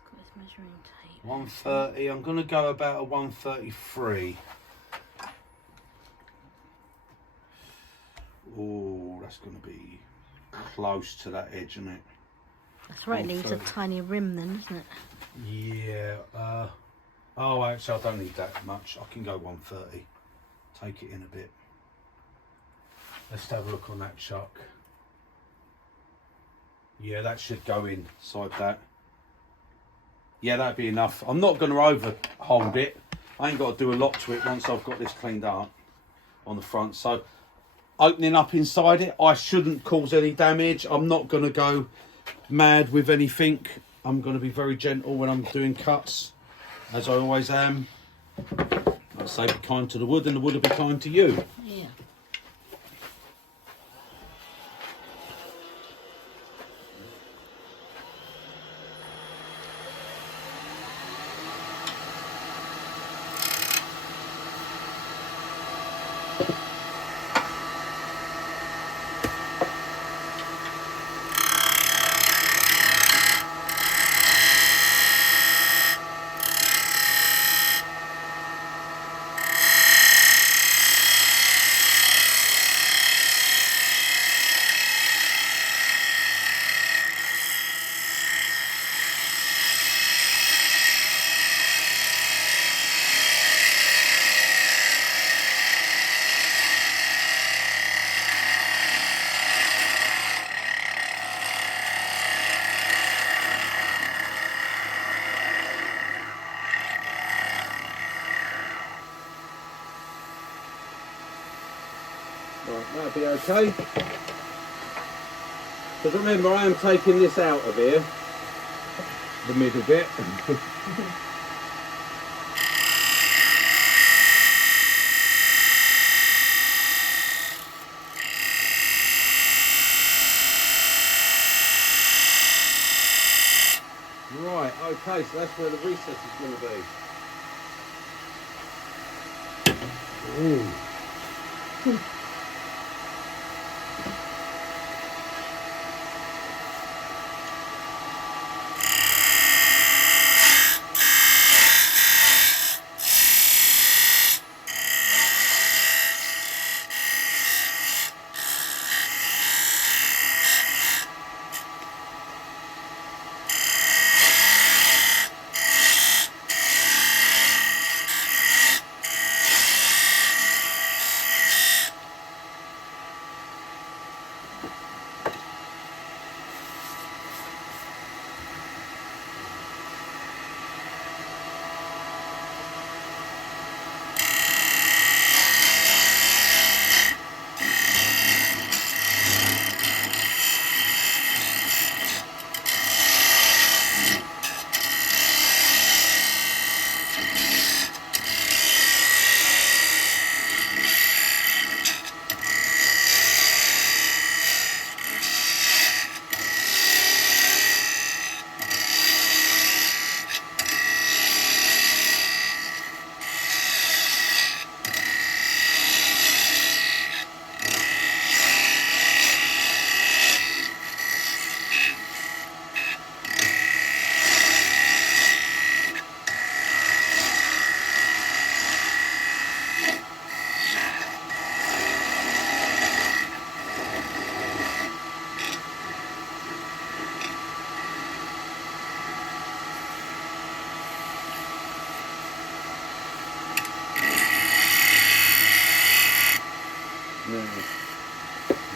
got his measuring tape. 130. I'm going to go about a 133. Oh, that's going to be close to that edge, isn't it? That's right, it leaves a 130. tiny rim then, isn't it? Yeah. Oh, actually, I don't need that much. I can go 130. Take it in a bit. Let's have a look on that chuck. Yeah, that should go inside that. Yeah, that'd be enough. I'm not going to overhold it. I ain't got to do a lot to it once I've got this cleaned up on the front. So, opening up inside it, I shouldn't cause any damage. I'm not going to go mad with anything. I'm going to be very gentle when I'm doing cuts, as I always am. I say be kind to the wood and the wood will be kind to you. Yeah. Right, that'll be okay. Because remember, I am taking this out of here, the middle bit. Right, okay, so that's where the recess is going to be. Ooh.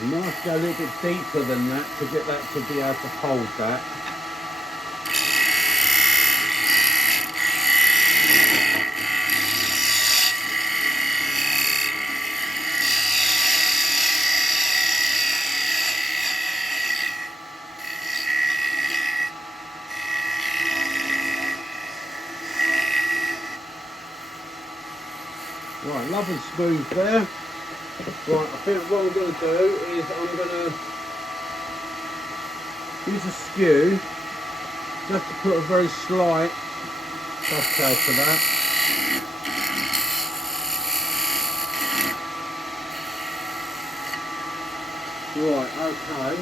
You might have to go a little bit deeper than that to get that to be able to hold that. Right, lovely smooth there. Right, I think what I'm going to do is I'm going to use a skew, just to put a very slight dovetail to that. Right, okay.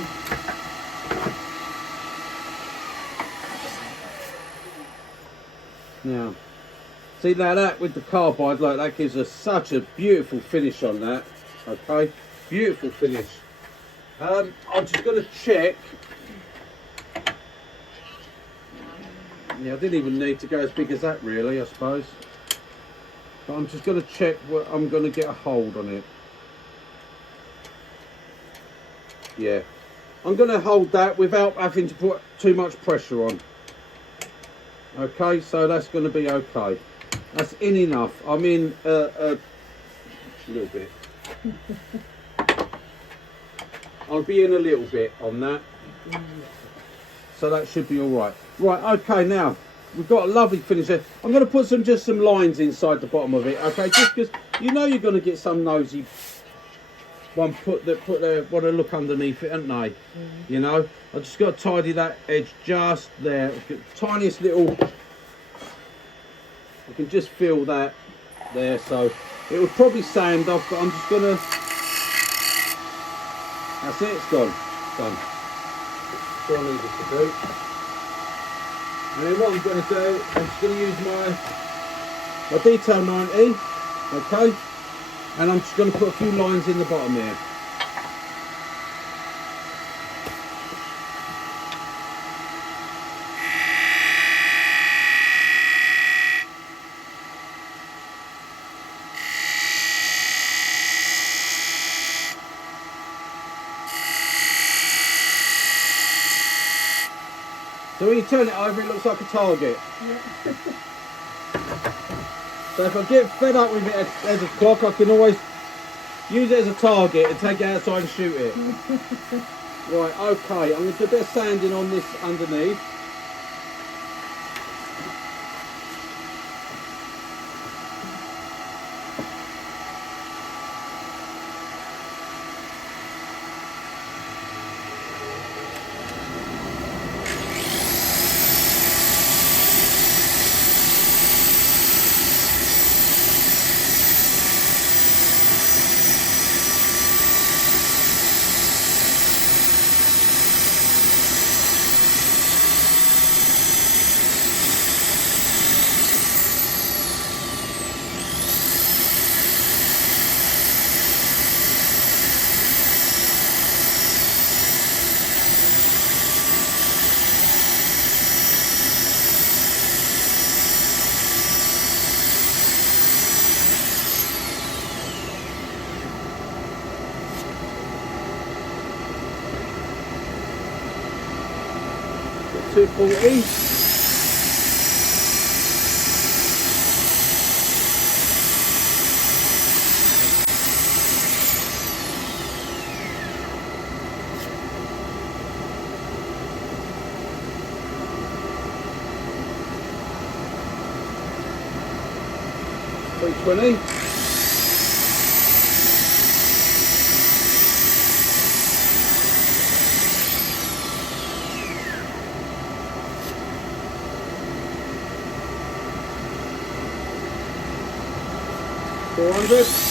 Now, see now that with the carbide, like that gives us such a beautiful finish on that. Okay, beautiful finish. I'm just going to check. Yeah, I didn't even need to go as big as that really, I suppose. But I'm just going to check what I'm going to get a hold on it. Yeah, I'm going to hold that without having to put too much pressure on. Okay, so that's going to be okay. That's in enough. I'm in a little bit. I'll be in a little bit on that. So that should be all right. Right, okay, now we've got a lovely finish there. I'm going to put just some lines inside the bottom of it, okay? Just because you know you're going to get some nosy one want to look underneath it, haven't they? You know, I just got to tidy that edge just there. Tiniest little, I can just feel that there, so it will probably sand off, but I'm just gonna, that's it, it's gone, done. That's all I needed to do. And then what I'm going to do, I'm just going to use my detail 90, okay, and I'm just going to put a few lines in the bottom here. So when you turn it over, it looks like a target. Yeah. So if I get fed up with it as a clock, I can always use it as a target and take it outside and shoot it. Right, okay, I'm going to do a bit of sanding on this underneath. 240. $320. $400.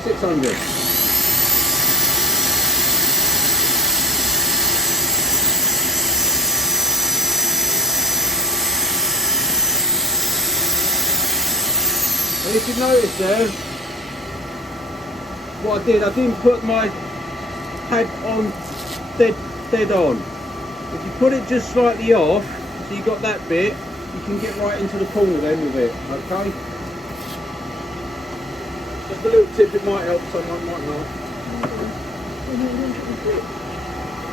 $600. And if you notice there, what I didn't put my head on dead on. If you put it just slightly off, so you got that bit, you can get right into the corner then with it, okay? Just a little tip, it might help someone, might not.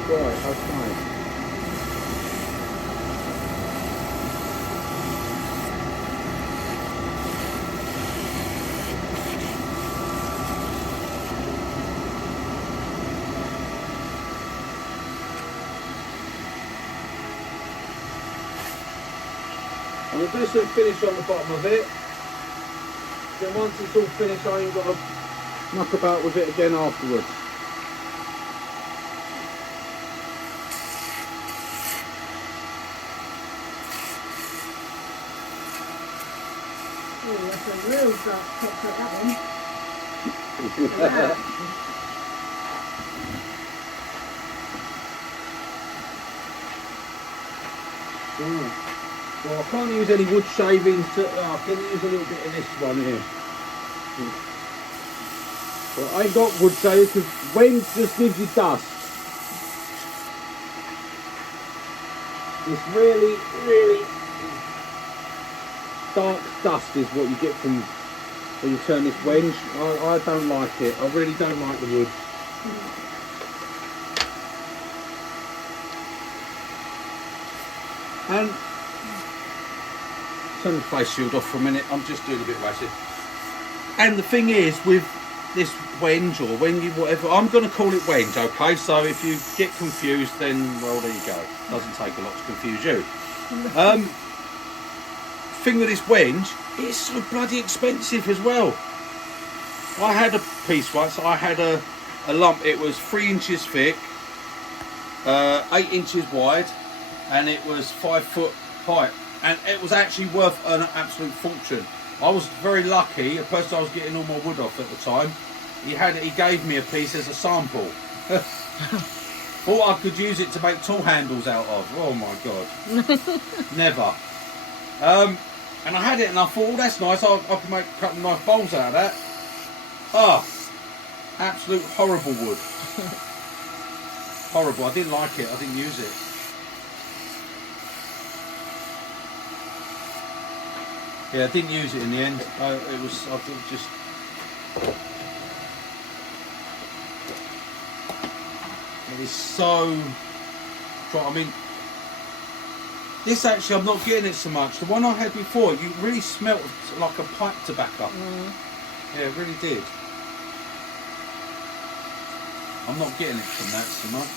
Right, okay. I'm going to do some finish on the bottom of it. Then once it's all finished, I ain't got to muck about with it again afterwards. Oh, that's a real dark picture, that one. Well, I can't use any wood shavings. I can use a little bit of this one here. Well, I ain't got wood shavings because wind just gives you dust. It's really, really dark dust is what you get from when you turn this wenge. I don't like it. I really don't like the wood. And turn the face shield off for a minute. I'm just doing a bit of acid. And the thing is, with this wenge or wengy, whatever, I'm going to call it wenge, okay? So if you get confused, then well, there you go. Doesn't take a lot to confuse you. Thing with this wenge, it's so bloody expensive as well. I had a piece once. I had a lump. It was 3 inches thick, 8 inches wide, and it was 5 foot height. And it was actually worth an absolute fortune. I was very lucky. The person I was getting all my wood off at the time, he gave me a piece as a sample. Thought I could use it to make tool handles out of. Oh my god. Never. And I had it and I thought, oh, that's nice. I can make a couple of nice bowls out of that. Ah, absolute horrible wood. Horrible. I didn't like it. I didn't use it. Yeah, I didn't use it in the end. I just. It is so. I mean, this actually, I'm not getting it so much. The one I had before, you really smelt like a pipe tobacco. Yeah, it really did. I'm not getting it from that so much.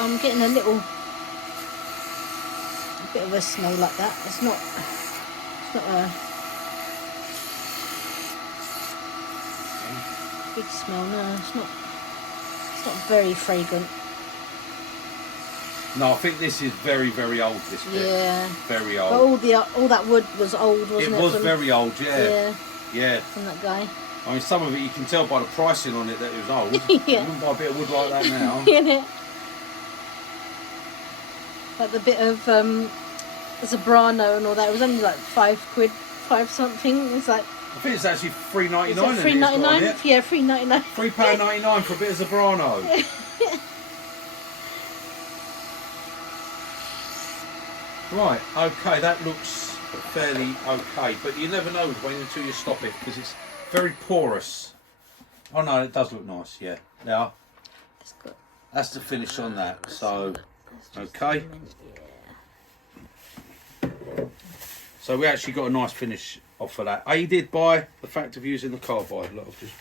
I'm getting a bit of a smell like that. It's not a big smell. No, it's not very fragrant. No, I think this is very, very old. This bit. Yeah. Very old. But all that wood was old, wasn't it? It was very old. Yeah. Yeah. From that guy. I mean, some of it you can tell by the pricing on it that it was old. Yeah. You wouldn't buy a bit of wood like that now. Yeah. Like the bit of Zabrano and all that, it was only like £5, 5 something. It's like I think it's actually $3.99. Is it £3.99? Yeah, £3.99. £3.99 for a bit of Zebrano. Right, okay, that looks fairly okay, but you never know until you stop it because it's very porous. Oh no, it does look nice, yeah. Yeah. It's good. That's the finish on that, so, okay. So we actually got a nice finish off of that. Aided by the fact of using the carbide. Look, I've just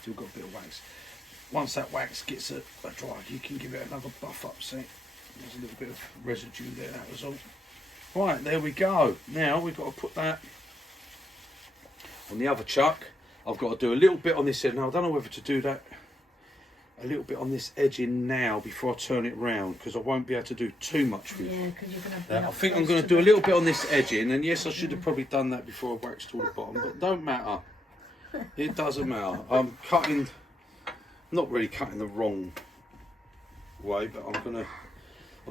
still got a bit of wax. Once that wax gets a dry, you can give it another buff up, see? There's a little bit of residue there, that was all. Right, there we go. Now we've got to put that on the other chuck. I've got to do a little bit on this end. Now I don't know whether to do that a little bit on this edging now before I turn it round, because I won't be able to do too much with Yeah, because you're going to. that. I think I'm going to do a little bit on this edging, and yes, I should have probably done that before I waxed all the bottom, but don't matter. It doesn't matter. I'm cutting, not really cutting the wrong way, but I'm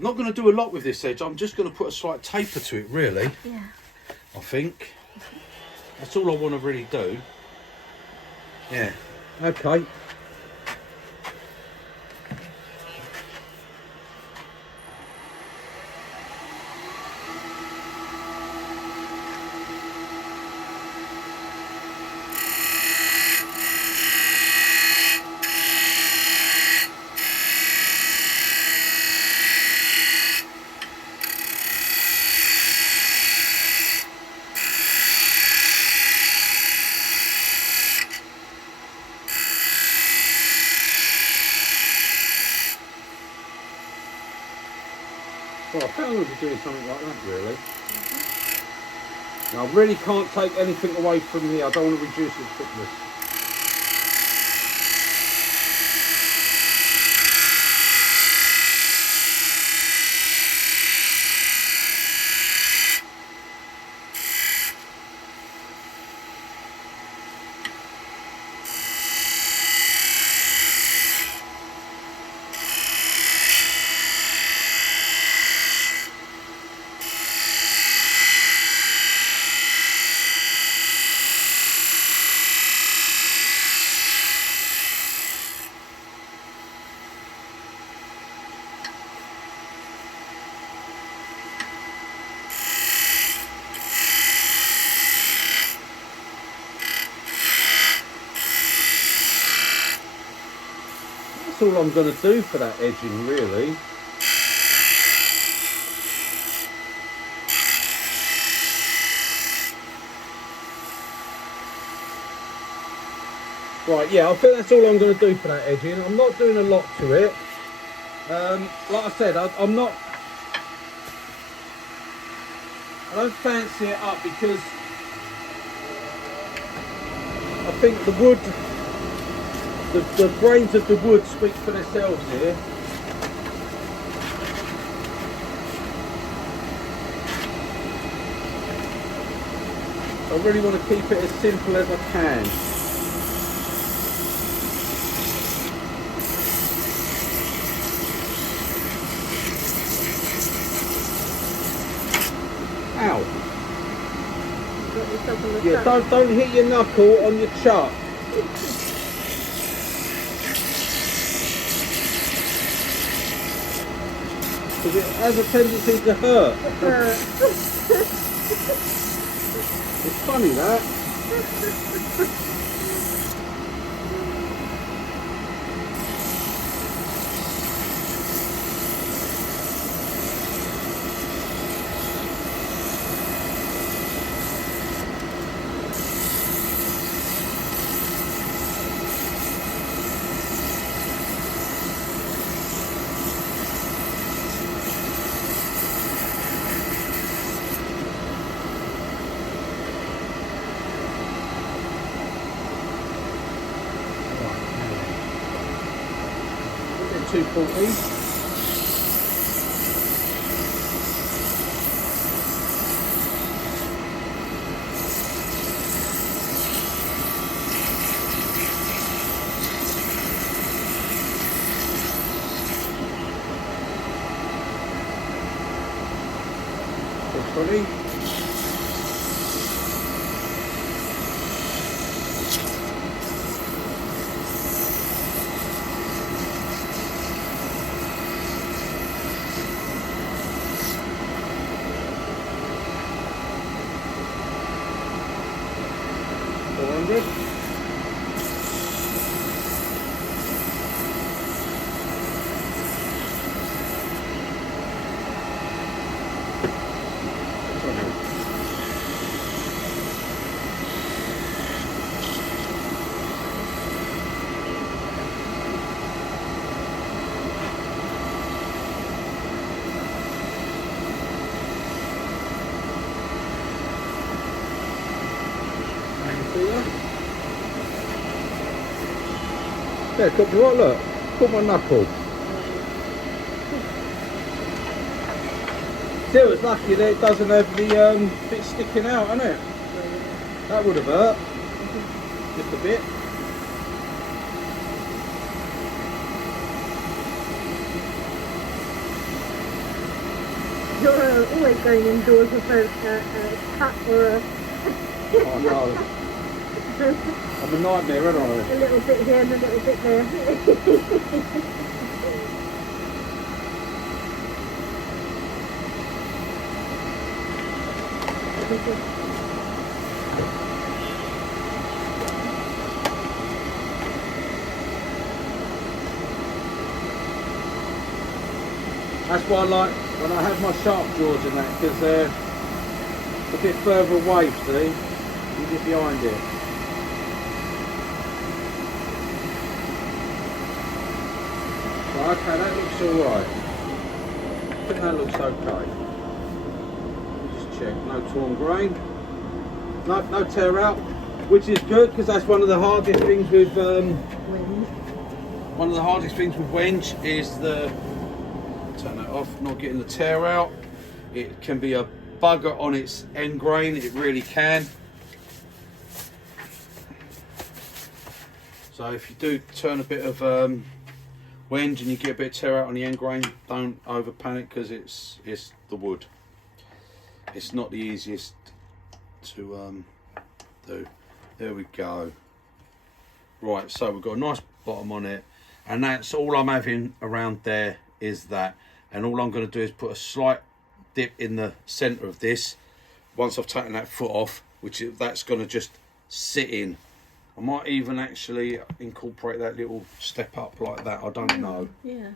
not going to do a lot with this edge. I'm just going to put a slight taper to it, really. Yeah. I think that's all I want to really do. Yeah. Okay. Well, I think I'm going to be doing something like that, really. Now, I really can't take anything away from here. I don't want to reduce its thickness. That's all I'm going to do for that edging, really. Right, yeah, I think that's all I'm going to do for that edging. I'm not doing a lot to it. Like I said, I don't fancy it up because I think the wood, the grains of the wood speak for themselves here. I really want to keep it as simple as I can. Ow. Yeah, don't hit your knuckle on your chuck. Because it has a tendency to hurt. It's funny that. $2.40. $2.20. Andy. Yeah, got me right, look. Got my knuckle. Still, it's lucky that it doesn't have the bit sticking out, isn't it? That would have hurt. Just a bit. You're always going indoors with a cut or a... Oh no. I'm a nightmare, aren't I? A little bit here and a little bit there. That's why I like when I have my sharp jaws in that, because they're a bit further away, see? You get behind it. Right, okay, that looks alright. I think that looks okay. Let me just check. No torn grain. No tear out, which is good, because that's one of the hardest things with one of the hardest things with wenge is the, turn that off, not getting the tear out. It can be a bugger on its end grain, it really can. So if you do turn a bit of wenge and you get a bit of tear out on the end grain, don't over panic, because it's the wood. It's not the easiest to do. There we go. Right, so we've got a nice bottom on it, and that's all I'm having around there is that. And all I'm going to do is put a slight dip in the centre of this once I've taken that foot off, that's going to just sit in. I might even actually incorporate that little step up like that. I don't know. Yeah.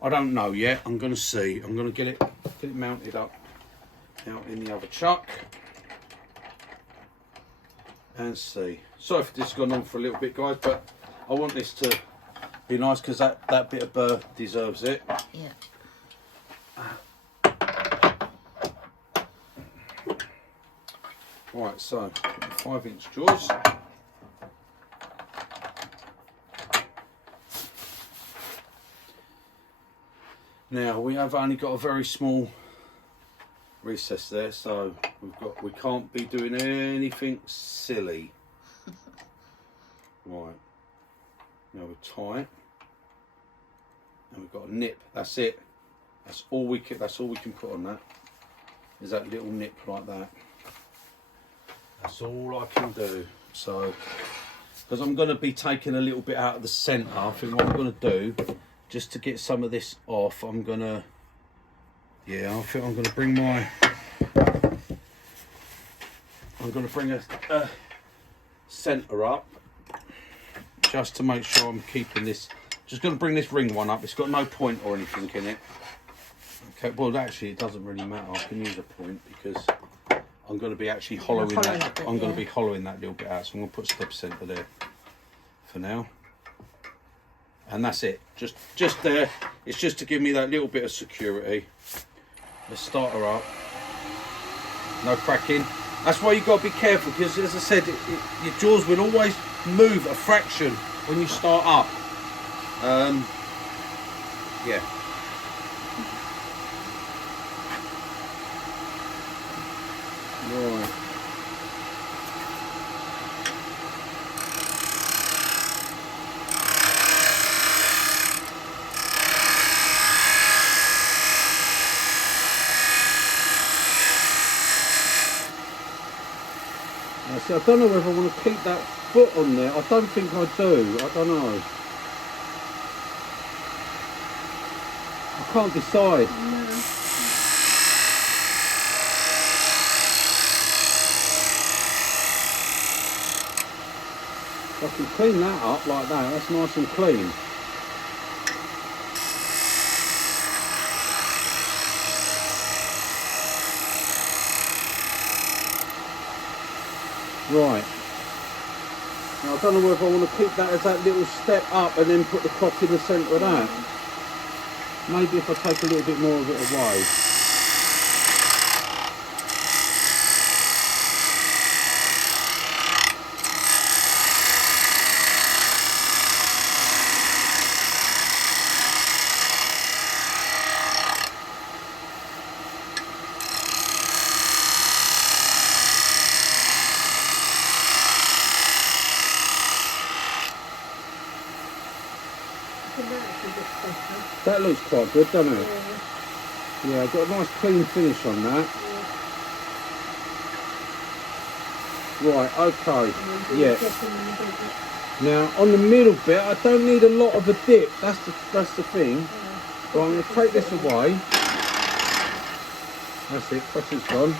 I don't know yet. I'm going to see. I'm going to get it mounted up out in the other chuck and see. Sorry if this has gone on for a little bit, guys, but I want this to be nice, because that bit of burr deserves it. Yeah. Right, so 5-inch jaws. Now we have only got a very small recess there, so we can't be doing anything silly. Right, now we tie it, and we've got a nip. That's it. That's all we can put on that. Is that little nip like that. That's all I can do. So, because I'm going to be taking a little bit out of the centre, I think what I'm going to do, just to get some of this off, I think I'm going to bring a centre up, just to make sure I'm keeping this. Just going to bring this ring one up. It's got no point or anything in it. Okay, well actually it doesn't really matter. I can use a point, because I'm going to be actually hollowing that. I'm going to be hollowing that little bit out, so I'm going to put step centre there for now. And that's it. Just there. It's just to give me that little bit of security. Let's start her up. No cracking. That's why you've got to be careful, because as I said, your jaws will always move a fraction when you start up. Yeah. Right. Now, see, I don't know whether I want to keep that foot on there. I don't think I do. I don't know. I can't decide. No. I can clean that up like that. That's nice and clean. Right. Now I don't know whether I want to keep that as that little step up and then put the clock in the centre of that. Maybe if I take a little bit more of it away. That looks quite good, doesn't it? Yeah, I've got a nice clean finish on that. Right, okay. Yeah. Now on the middle bit, I don't need a lot of a dip. That's the thing. So I'm going to take this away. That's it. Pressure's gone.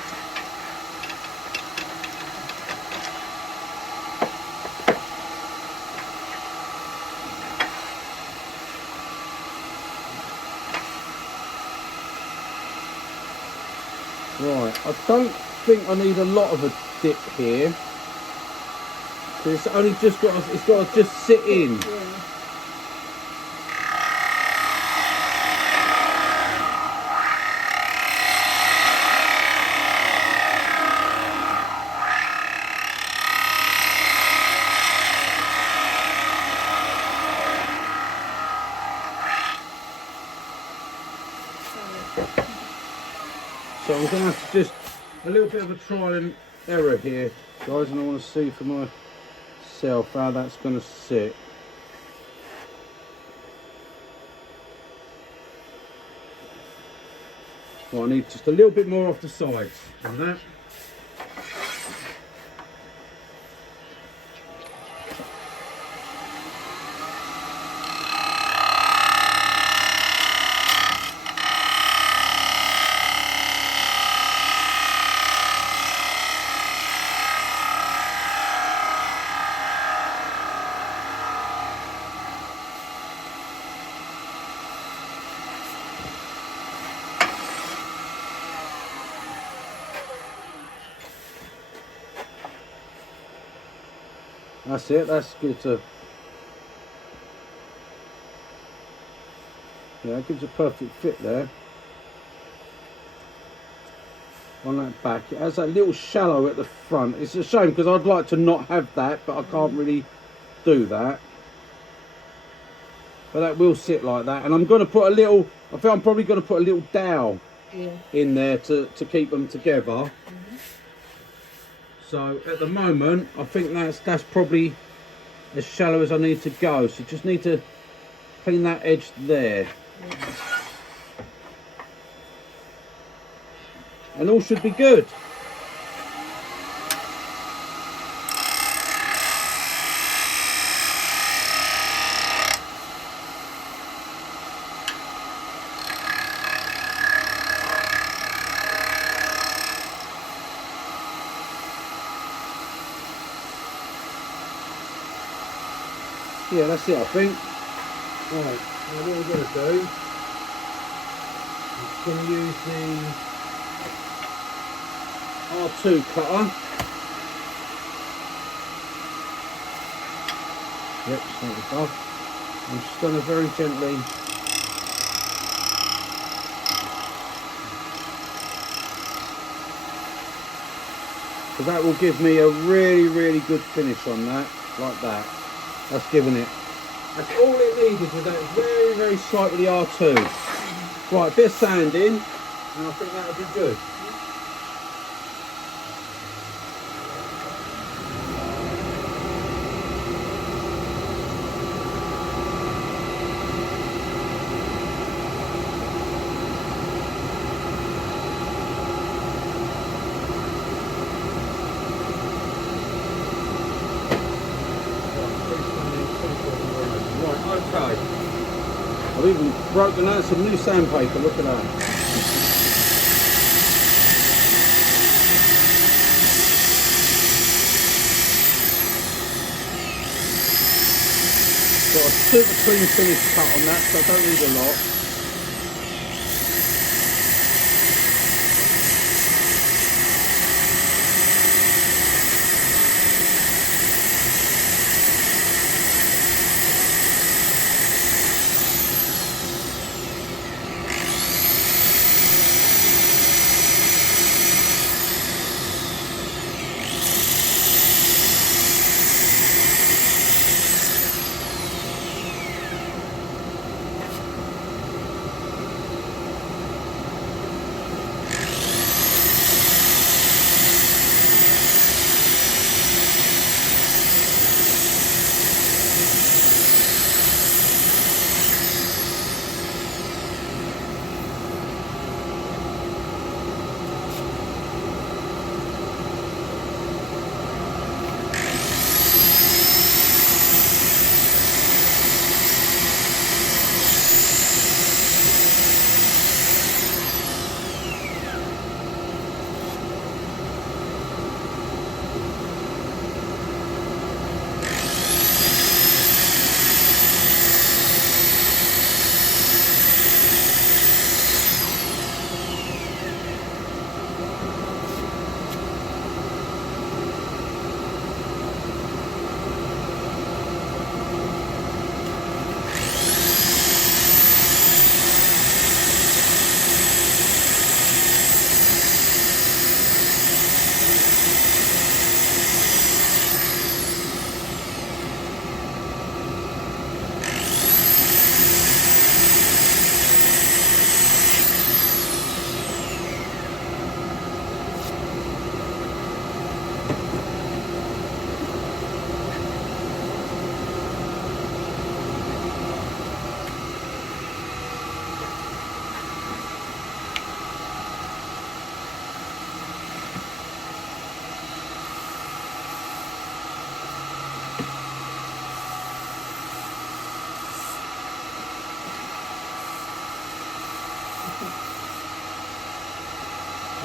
Right, I don't think I need a lot of a dip here. It's only just got to, it's got to just sit in. So I'm going to have to just a little bit of a trial and error here, guys, and I want to see for myself how that's going to sit. Well, I need just a little bit more off the sides on that. That's it, that's good to, yeah, it gives a perfect fit there on that back. It has that little shallow at the front. It's a shame because I'd like to not have that, but I can't really do that. But that will sit like that, and I'm going to put a little, I think I'm probably going to put a little dowel in there to keep them together. So at the moment, I think that's probably as shallow as I need to go. So just need to clean that edge there. And all should be good. Yeah, that's it, I think. Right, now what we're going to do is going to use the R2 cutter. Yep, slightly off. I'm just going to very gently so that will give me a really good finish on that, like that. That's giving it. That's all it needed with that very slight with the R2. Right, a bit of sanding, and I think that'll be good. Okay. I've even broken out some new sandpaper, look at that. Got a super clean finish cut on that, so I don't need a lot.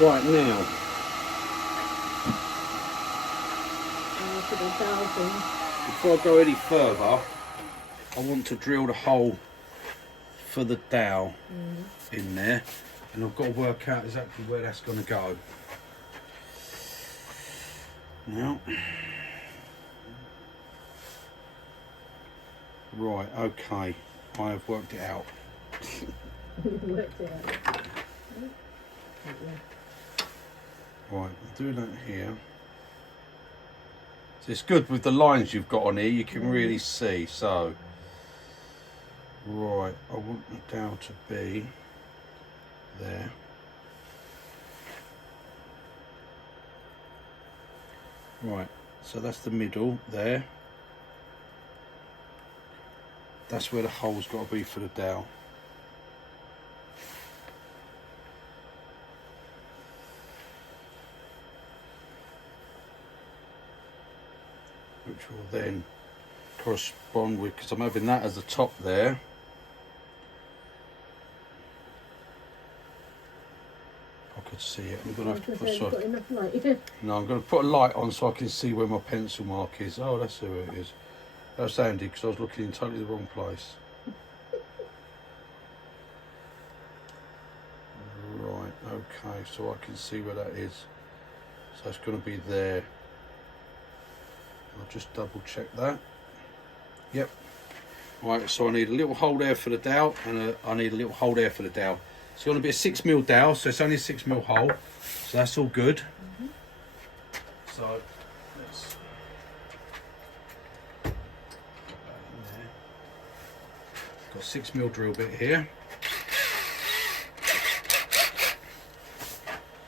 Right now, before I go any further, I want to drill the hole for the dowel in there, and I've got to work out exactly where that's going to go. Now, right, okay, I have worked it out. Right, I'll do that here. So it's good with the lines you've got on here, you can really see. So, right, I want the dowel to be there. Right, so that's the middle there. That's where the hole's got to be for the dowel. Which will then correspond with, because I'm having that as the top there. I could see it. I'm going to have to put No, I'm going to put a light on so I can see where my pencil mark is. Oh, that's who it is. That's handy because I was looking in totally the wrong place. Right, okay, so I can see where that is. So it's going to be there. I'll just double check that. Yep. Right, so I need a little hole there for the dowel, and I need a little hole there for the dowel. It's going to be a 6mm dowel, so it's only a 6mm hole, so that's all good. So let's put that in there. Got a 6mm drill bit here.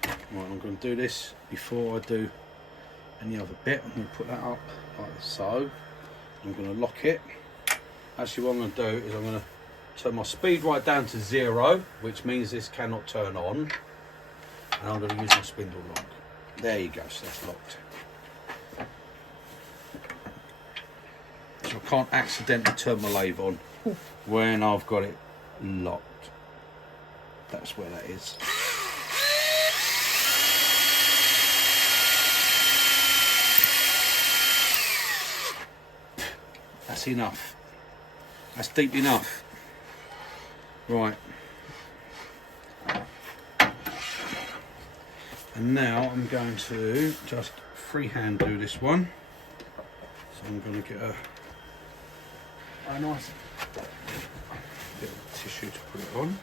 Right, I'm going to do this before I do any other bit. I'm going to put that up like so. I'm going to lock it. Actually, what I'm going to do is I'm going to turn my speed right down to 0, which means this cannot turn on. And I'm going to use my spindle lock. There you go, so that's locked. So I can't accidentally turn my lathe on when I've got it locked. That's where that is. That's enough. That's deep enough. Right. And now I'm going to just freehand do this one. So I'm going to get a nice bit of tissue to put it on.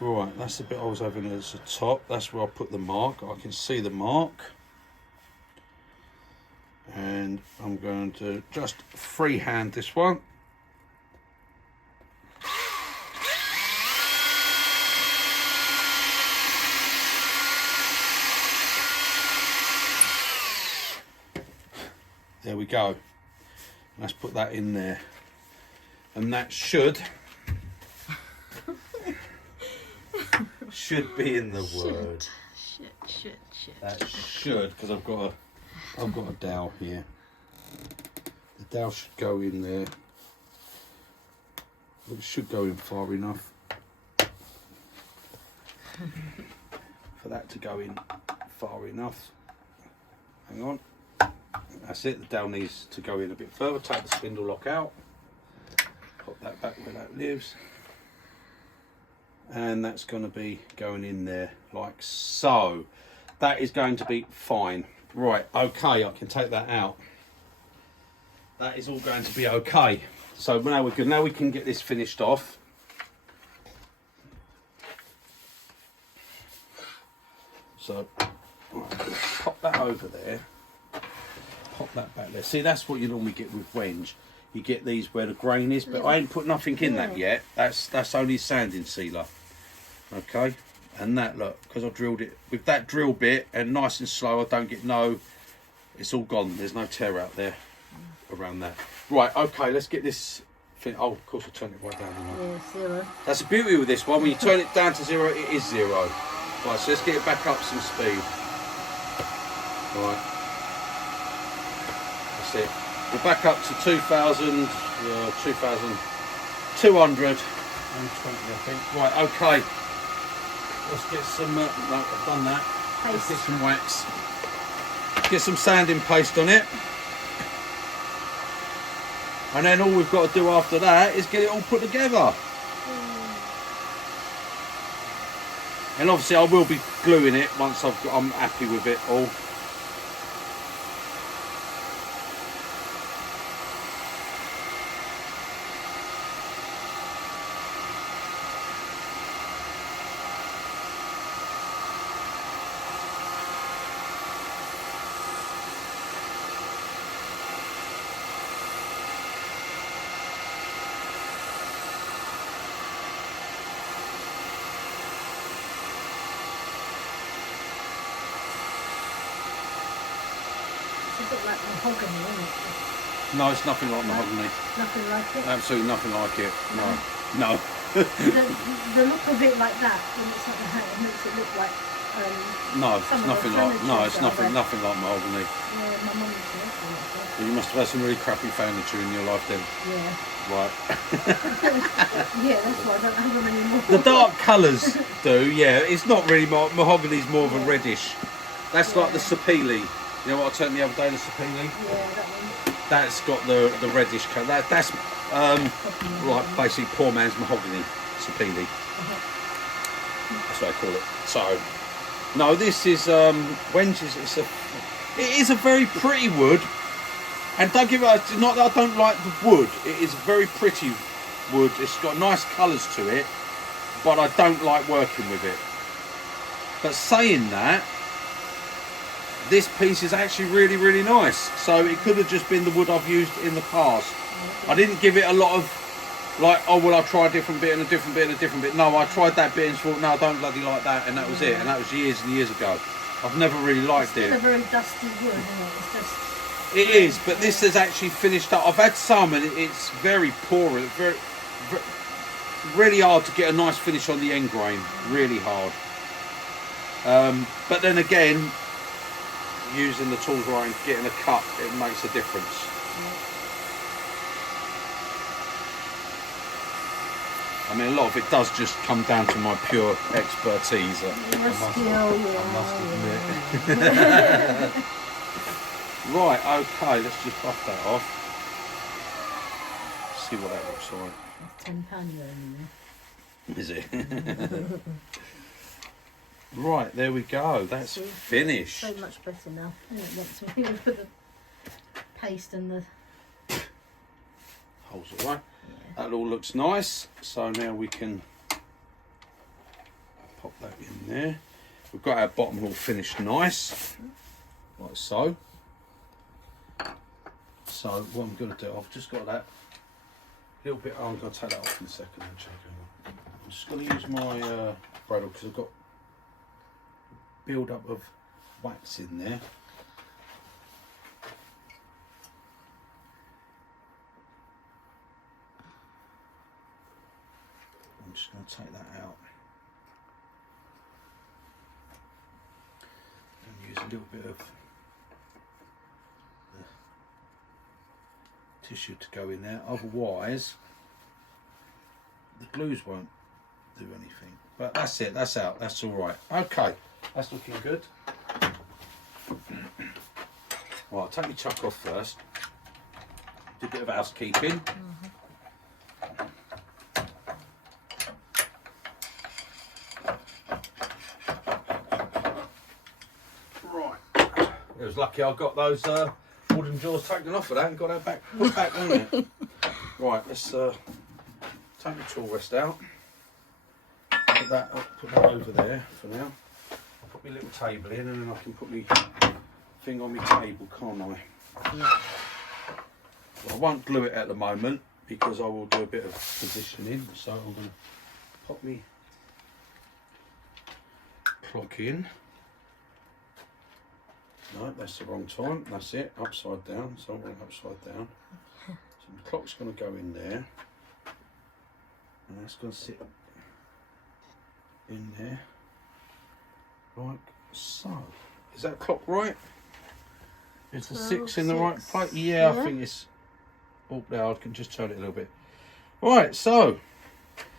Right, that's the bit I was having as the top. That's where I put the mark. I can see the mark. And I'm going to just freehand this one. There we go. Let's put that in there. And that should be in the word. Should. That should, because I've got a dowel here. The dowel should go in there. It should go in far enough for that to go in far enough. Hang on. That's it. The dowel needs to go in a bit further. Take the spindle lock out. Pop that back where that lives. And that's going to be going in there like so. That is going to be fine. Right, okay, I can take that out. That is all going to be okay. So now we're good. Now we can get this finished off. So right, pop that over there. Pop that back there. See, that's what you normally get with wenge. You get these where the grain is, but I ain't put nothing in that yet. That's only sanding sealer. Okay, and that, look, because I drilled it with that drill bit and nice and slow, I don't get it's all gone. There's no tear out there around that. Right, okay, let's get this oh, of course I turned it right down. Yeah, 0. That's the beauty with this one. When you turn it down to 0, it is 0. Right, so let's get it back up some speed. Right, that's it. We're back up to 2,200 and 20, I think. Right, okay. Let's get some, no, I've done that. Paste. Let's get some wax. Get some sanding paste on it. And then all we've got to do after that is get it all put together. And obviously I will be gluing it once I'm happy with it all. It's a bit like mahogany, isn't it? No, it's nothing like mahogany. Nothing like it. Absolutely nothing like it. No. No. The look of it like that, when it's like that, it makes it look like No, it's some of nothing the like furniture nothing like mahogany. Yeah, my mum used to like it. Well, you must have had some really crappy furniture in your life then. Yeah. Right. Yeah, that's why I don't have them anymore. The dark colours do, yeah. It's not really mahogany's more of a reddish. That's like the sapele. You know what I turned the other day, the sapele? Yeah, that one. That's got the reddish colour. That's like basically poor man's mahogany, sapele. That's what I call it. So, no, this is wenge. It is a very pretty wood. And don't give it. Not that I don't like the wood. It is very pretty wood. It's got nice colours to it, but I don't like working with it. But saying that, this piece is actually really, really nice. So it could have just been the wood I've used in the past. I didn't give it a lot of like, oh well, I'll try a different bit and a different bit and a different bit. No, I tried that bit and thought, no, I don't bloody like that, and that was it. And that was years and years ago. I've never really liked it. It's a very dusty wood, isn't it? It's just. It is, but this has actually finished up. I've had some, and it's very poor. It's very, really hard to get a nice finish on the end grain. Really hard. But then again, using the tools right and getting a cut, it makes a difference. I mean, a lot of it does just come down to my pure expertise. I must admit. Right, okay, let's just buff that off. see what that looks like. That's £10 you're earning there. Is it? Right, there we go. That's finished. So much better now. Once we put the paste and the holes all right. yeah. That all looks nice. So now we can pop that in there. We've got our bottom all finished nice, like so. So what I'm going to do, I've just got that little bit. Oh, I'm going to take that off in a second. I'm just going to use my Bradle because I've got build up of wax in there. I'm just going to take that out and use a little bit of the tissue to go in there, otherwise the glues won't do anything. But that's it, that's out, that's all right. Okay, that's looking good. Right, I'll take my chuck off first. Do a bit of housekeeping. Right. It was lucky I got those wooden jaws taken off of that and got that back, put back on it. Right, let's take the tool rest out. Put that over there for now. Put my little table in and then I can put my thing on my table, can't I? Yeah. Well, I won't glue it at the moment because I will do a bit of positioning. So I'm going to pop my clock in. No, that's the wrong time. That's it, upside down. So I'm going upside down. So the clock's going to go in there. And that's going to sit in there. Like so. Is that clock right? Is the 6 in the right place? Yeah, I think it's... Oh, there, I can just turn it a little bit. Right, so...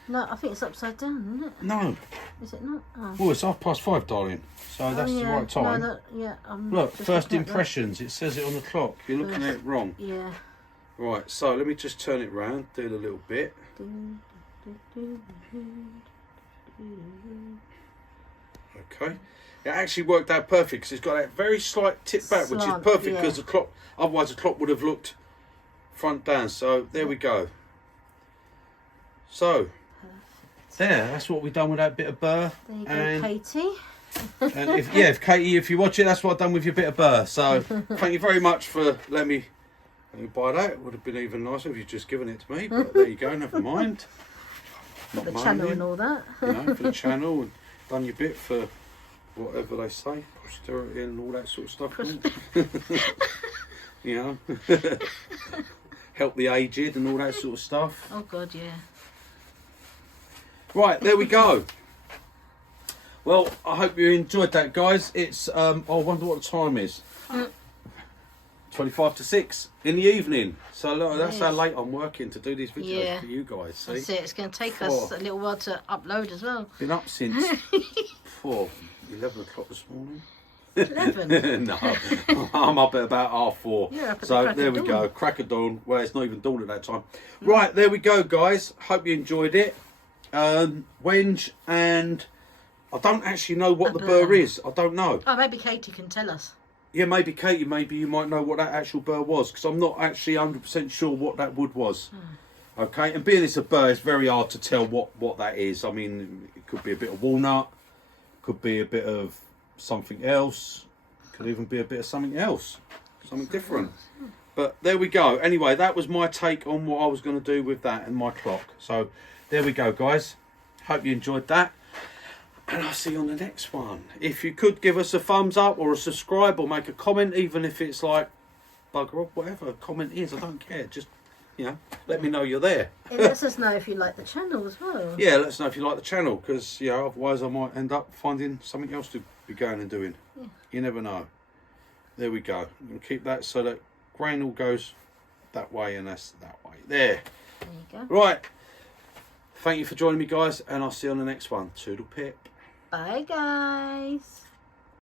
No, I think it's upside down, isn't it? No. Is it not? Oh, Oh, it's 5:30, darling. So that's the right time. No, yeah, Look, just first looking at impressions. It says it on the clock. You're looking at it wrong. that. Yeah. Right, so let me just turn it round, do a little bit. Okay. It actually worked out perfect because it's got that very slight tip back, which is Slant, perfect yeah. because the clock, otherwise the clock would have looked front down. So there we go. So there, that's what we've done with that bit of burr. There you go, And Katie. and if Katie, if you watch it, that's what I've done with your bit of burr. So thank you very much for letting me buy that. It would have been even nicer if you'd just given it to me, but there you go, never mind. For the Not channel moaning, and all that. you know, for the channel and done your bit for whatever they say, posterity and all that sort of stuff. You know, help the aged and all that sort of stuff. Oh God, yeah. Right, there we go. Well, I hope you enjoyed that, guys. It's I wonder what the time is. 25 to 6 in the evening. So look, that's how late I'm working to do these videos for you guys. See, That's it. It's going to take us a little while to upload as well. been up since 11 o'clock this morning. 11. No, I'm up at about 4:30. You're up at the So crack there of we dawn. go, crack of dawn. Well, it's not even dawn at that time. Right, there we go, guys. Hope you enjoyed it. Wenge, and I don't actually know what the burr is. I don't know. Oh, maybe Katie can tell us. Yeah, maybe Katie, maybe you might know what that actual burr was, because I'm not actually 100% sure what that wood was. Okay, and being it's a burr, it's very hard to tell what that is. I mean, it could be a bit of walnut, could be a bit of something else, could even be a bit of something else, something different. But there we go. Anyway, that was my take on what I was going to do with that and my clock. So there we go, guys. Hope you enjoyed that. And I'll see you on the next one. If you could give us a thumbs up or a subscribe or make a comment, even if it's like bugger off, whatever a comment is, I don't care. Just, you know, let me know you're there. It lets us know if you like the channel as well. Yeah, let us know if you like the channel, because, you know, otherwise I might end up finding something else to be going and doing. Yeah. You never know. There we go. I'm going to keep that so that grain all goes that way and that's that way. There. There you go. Right. Thank you for joining me, guys, and I'll see you on the next one. Toodle pip. Bye, guys.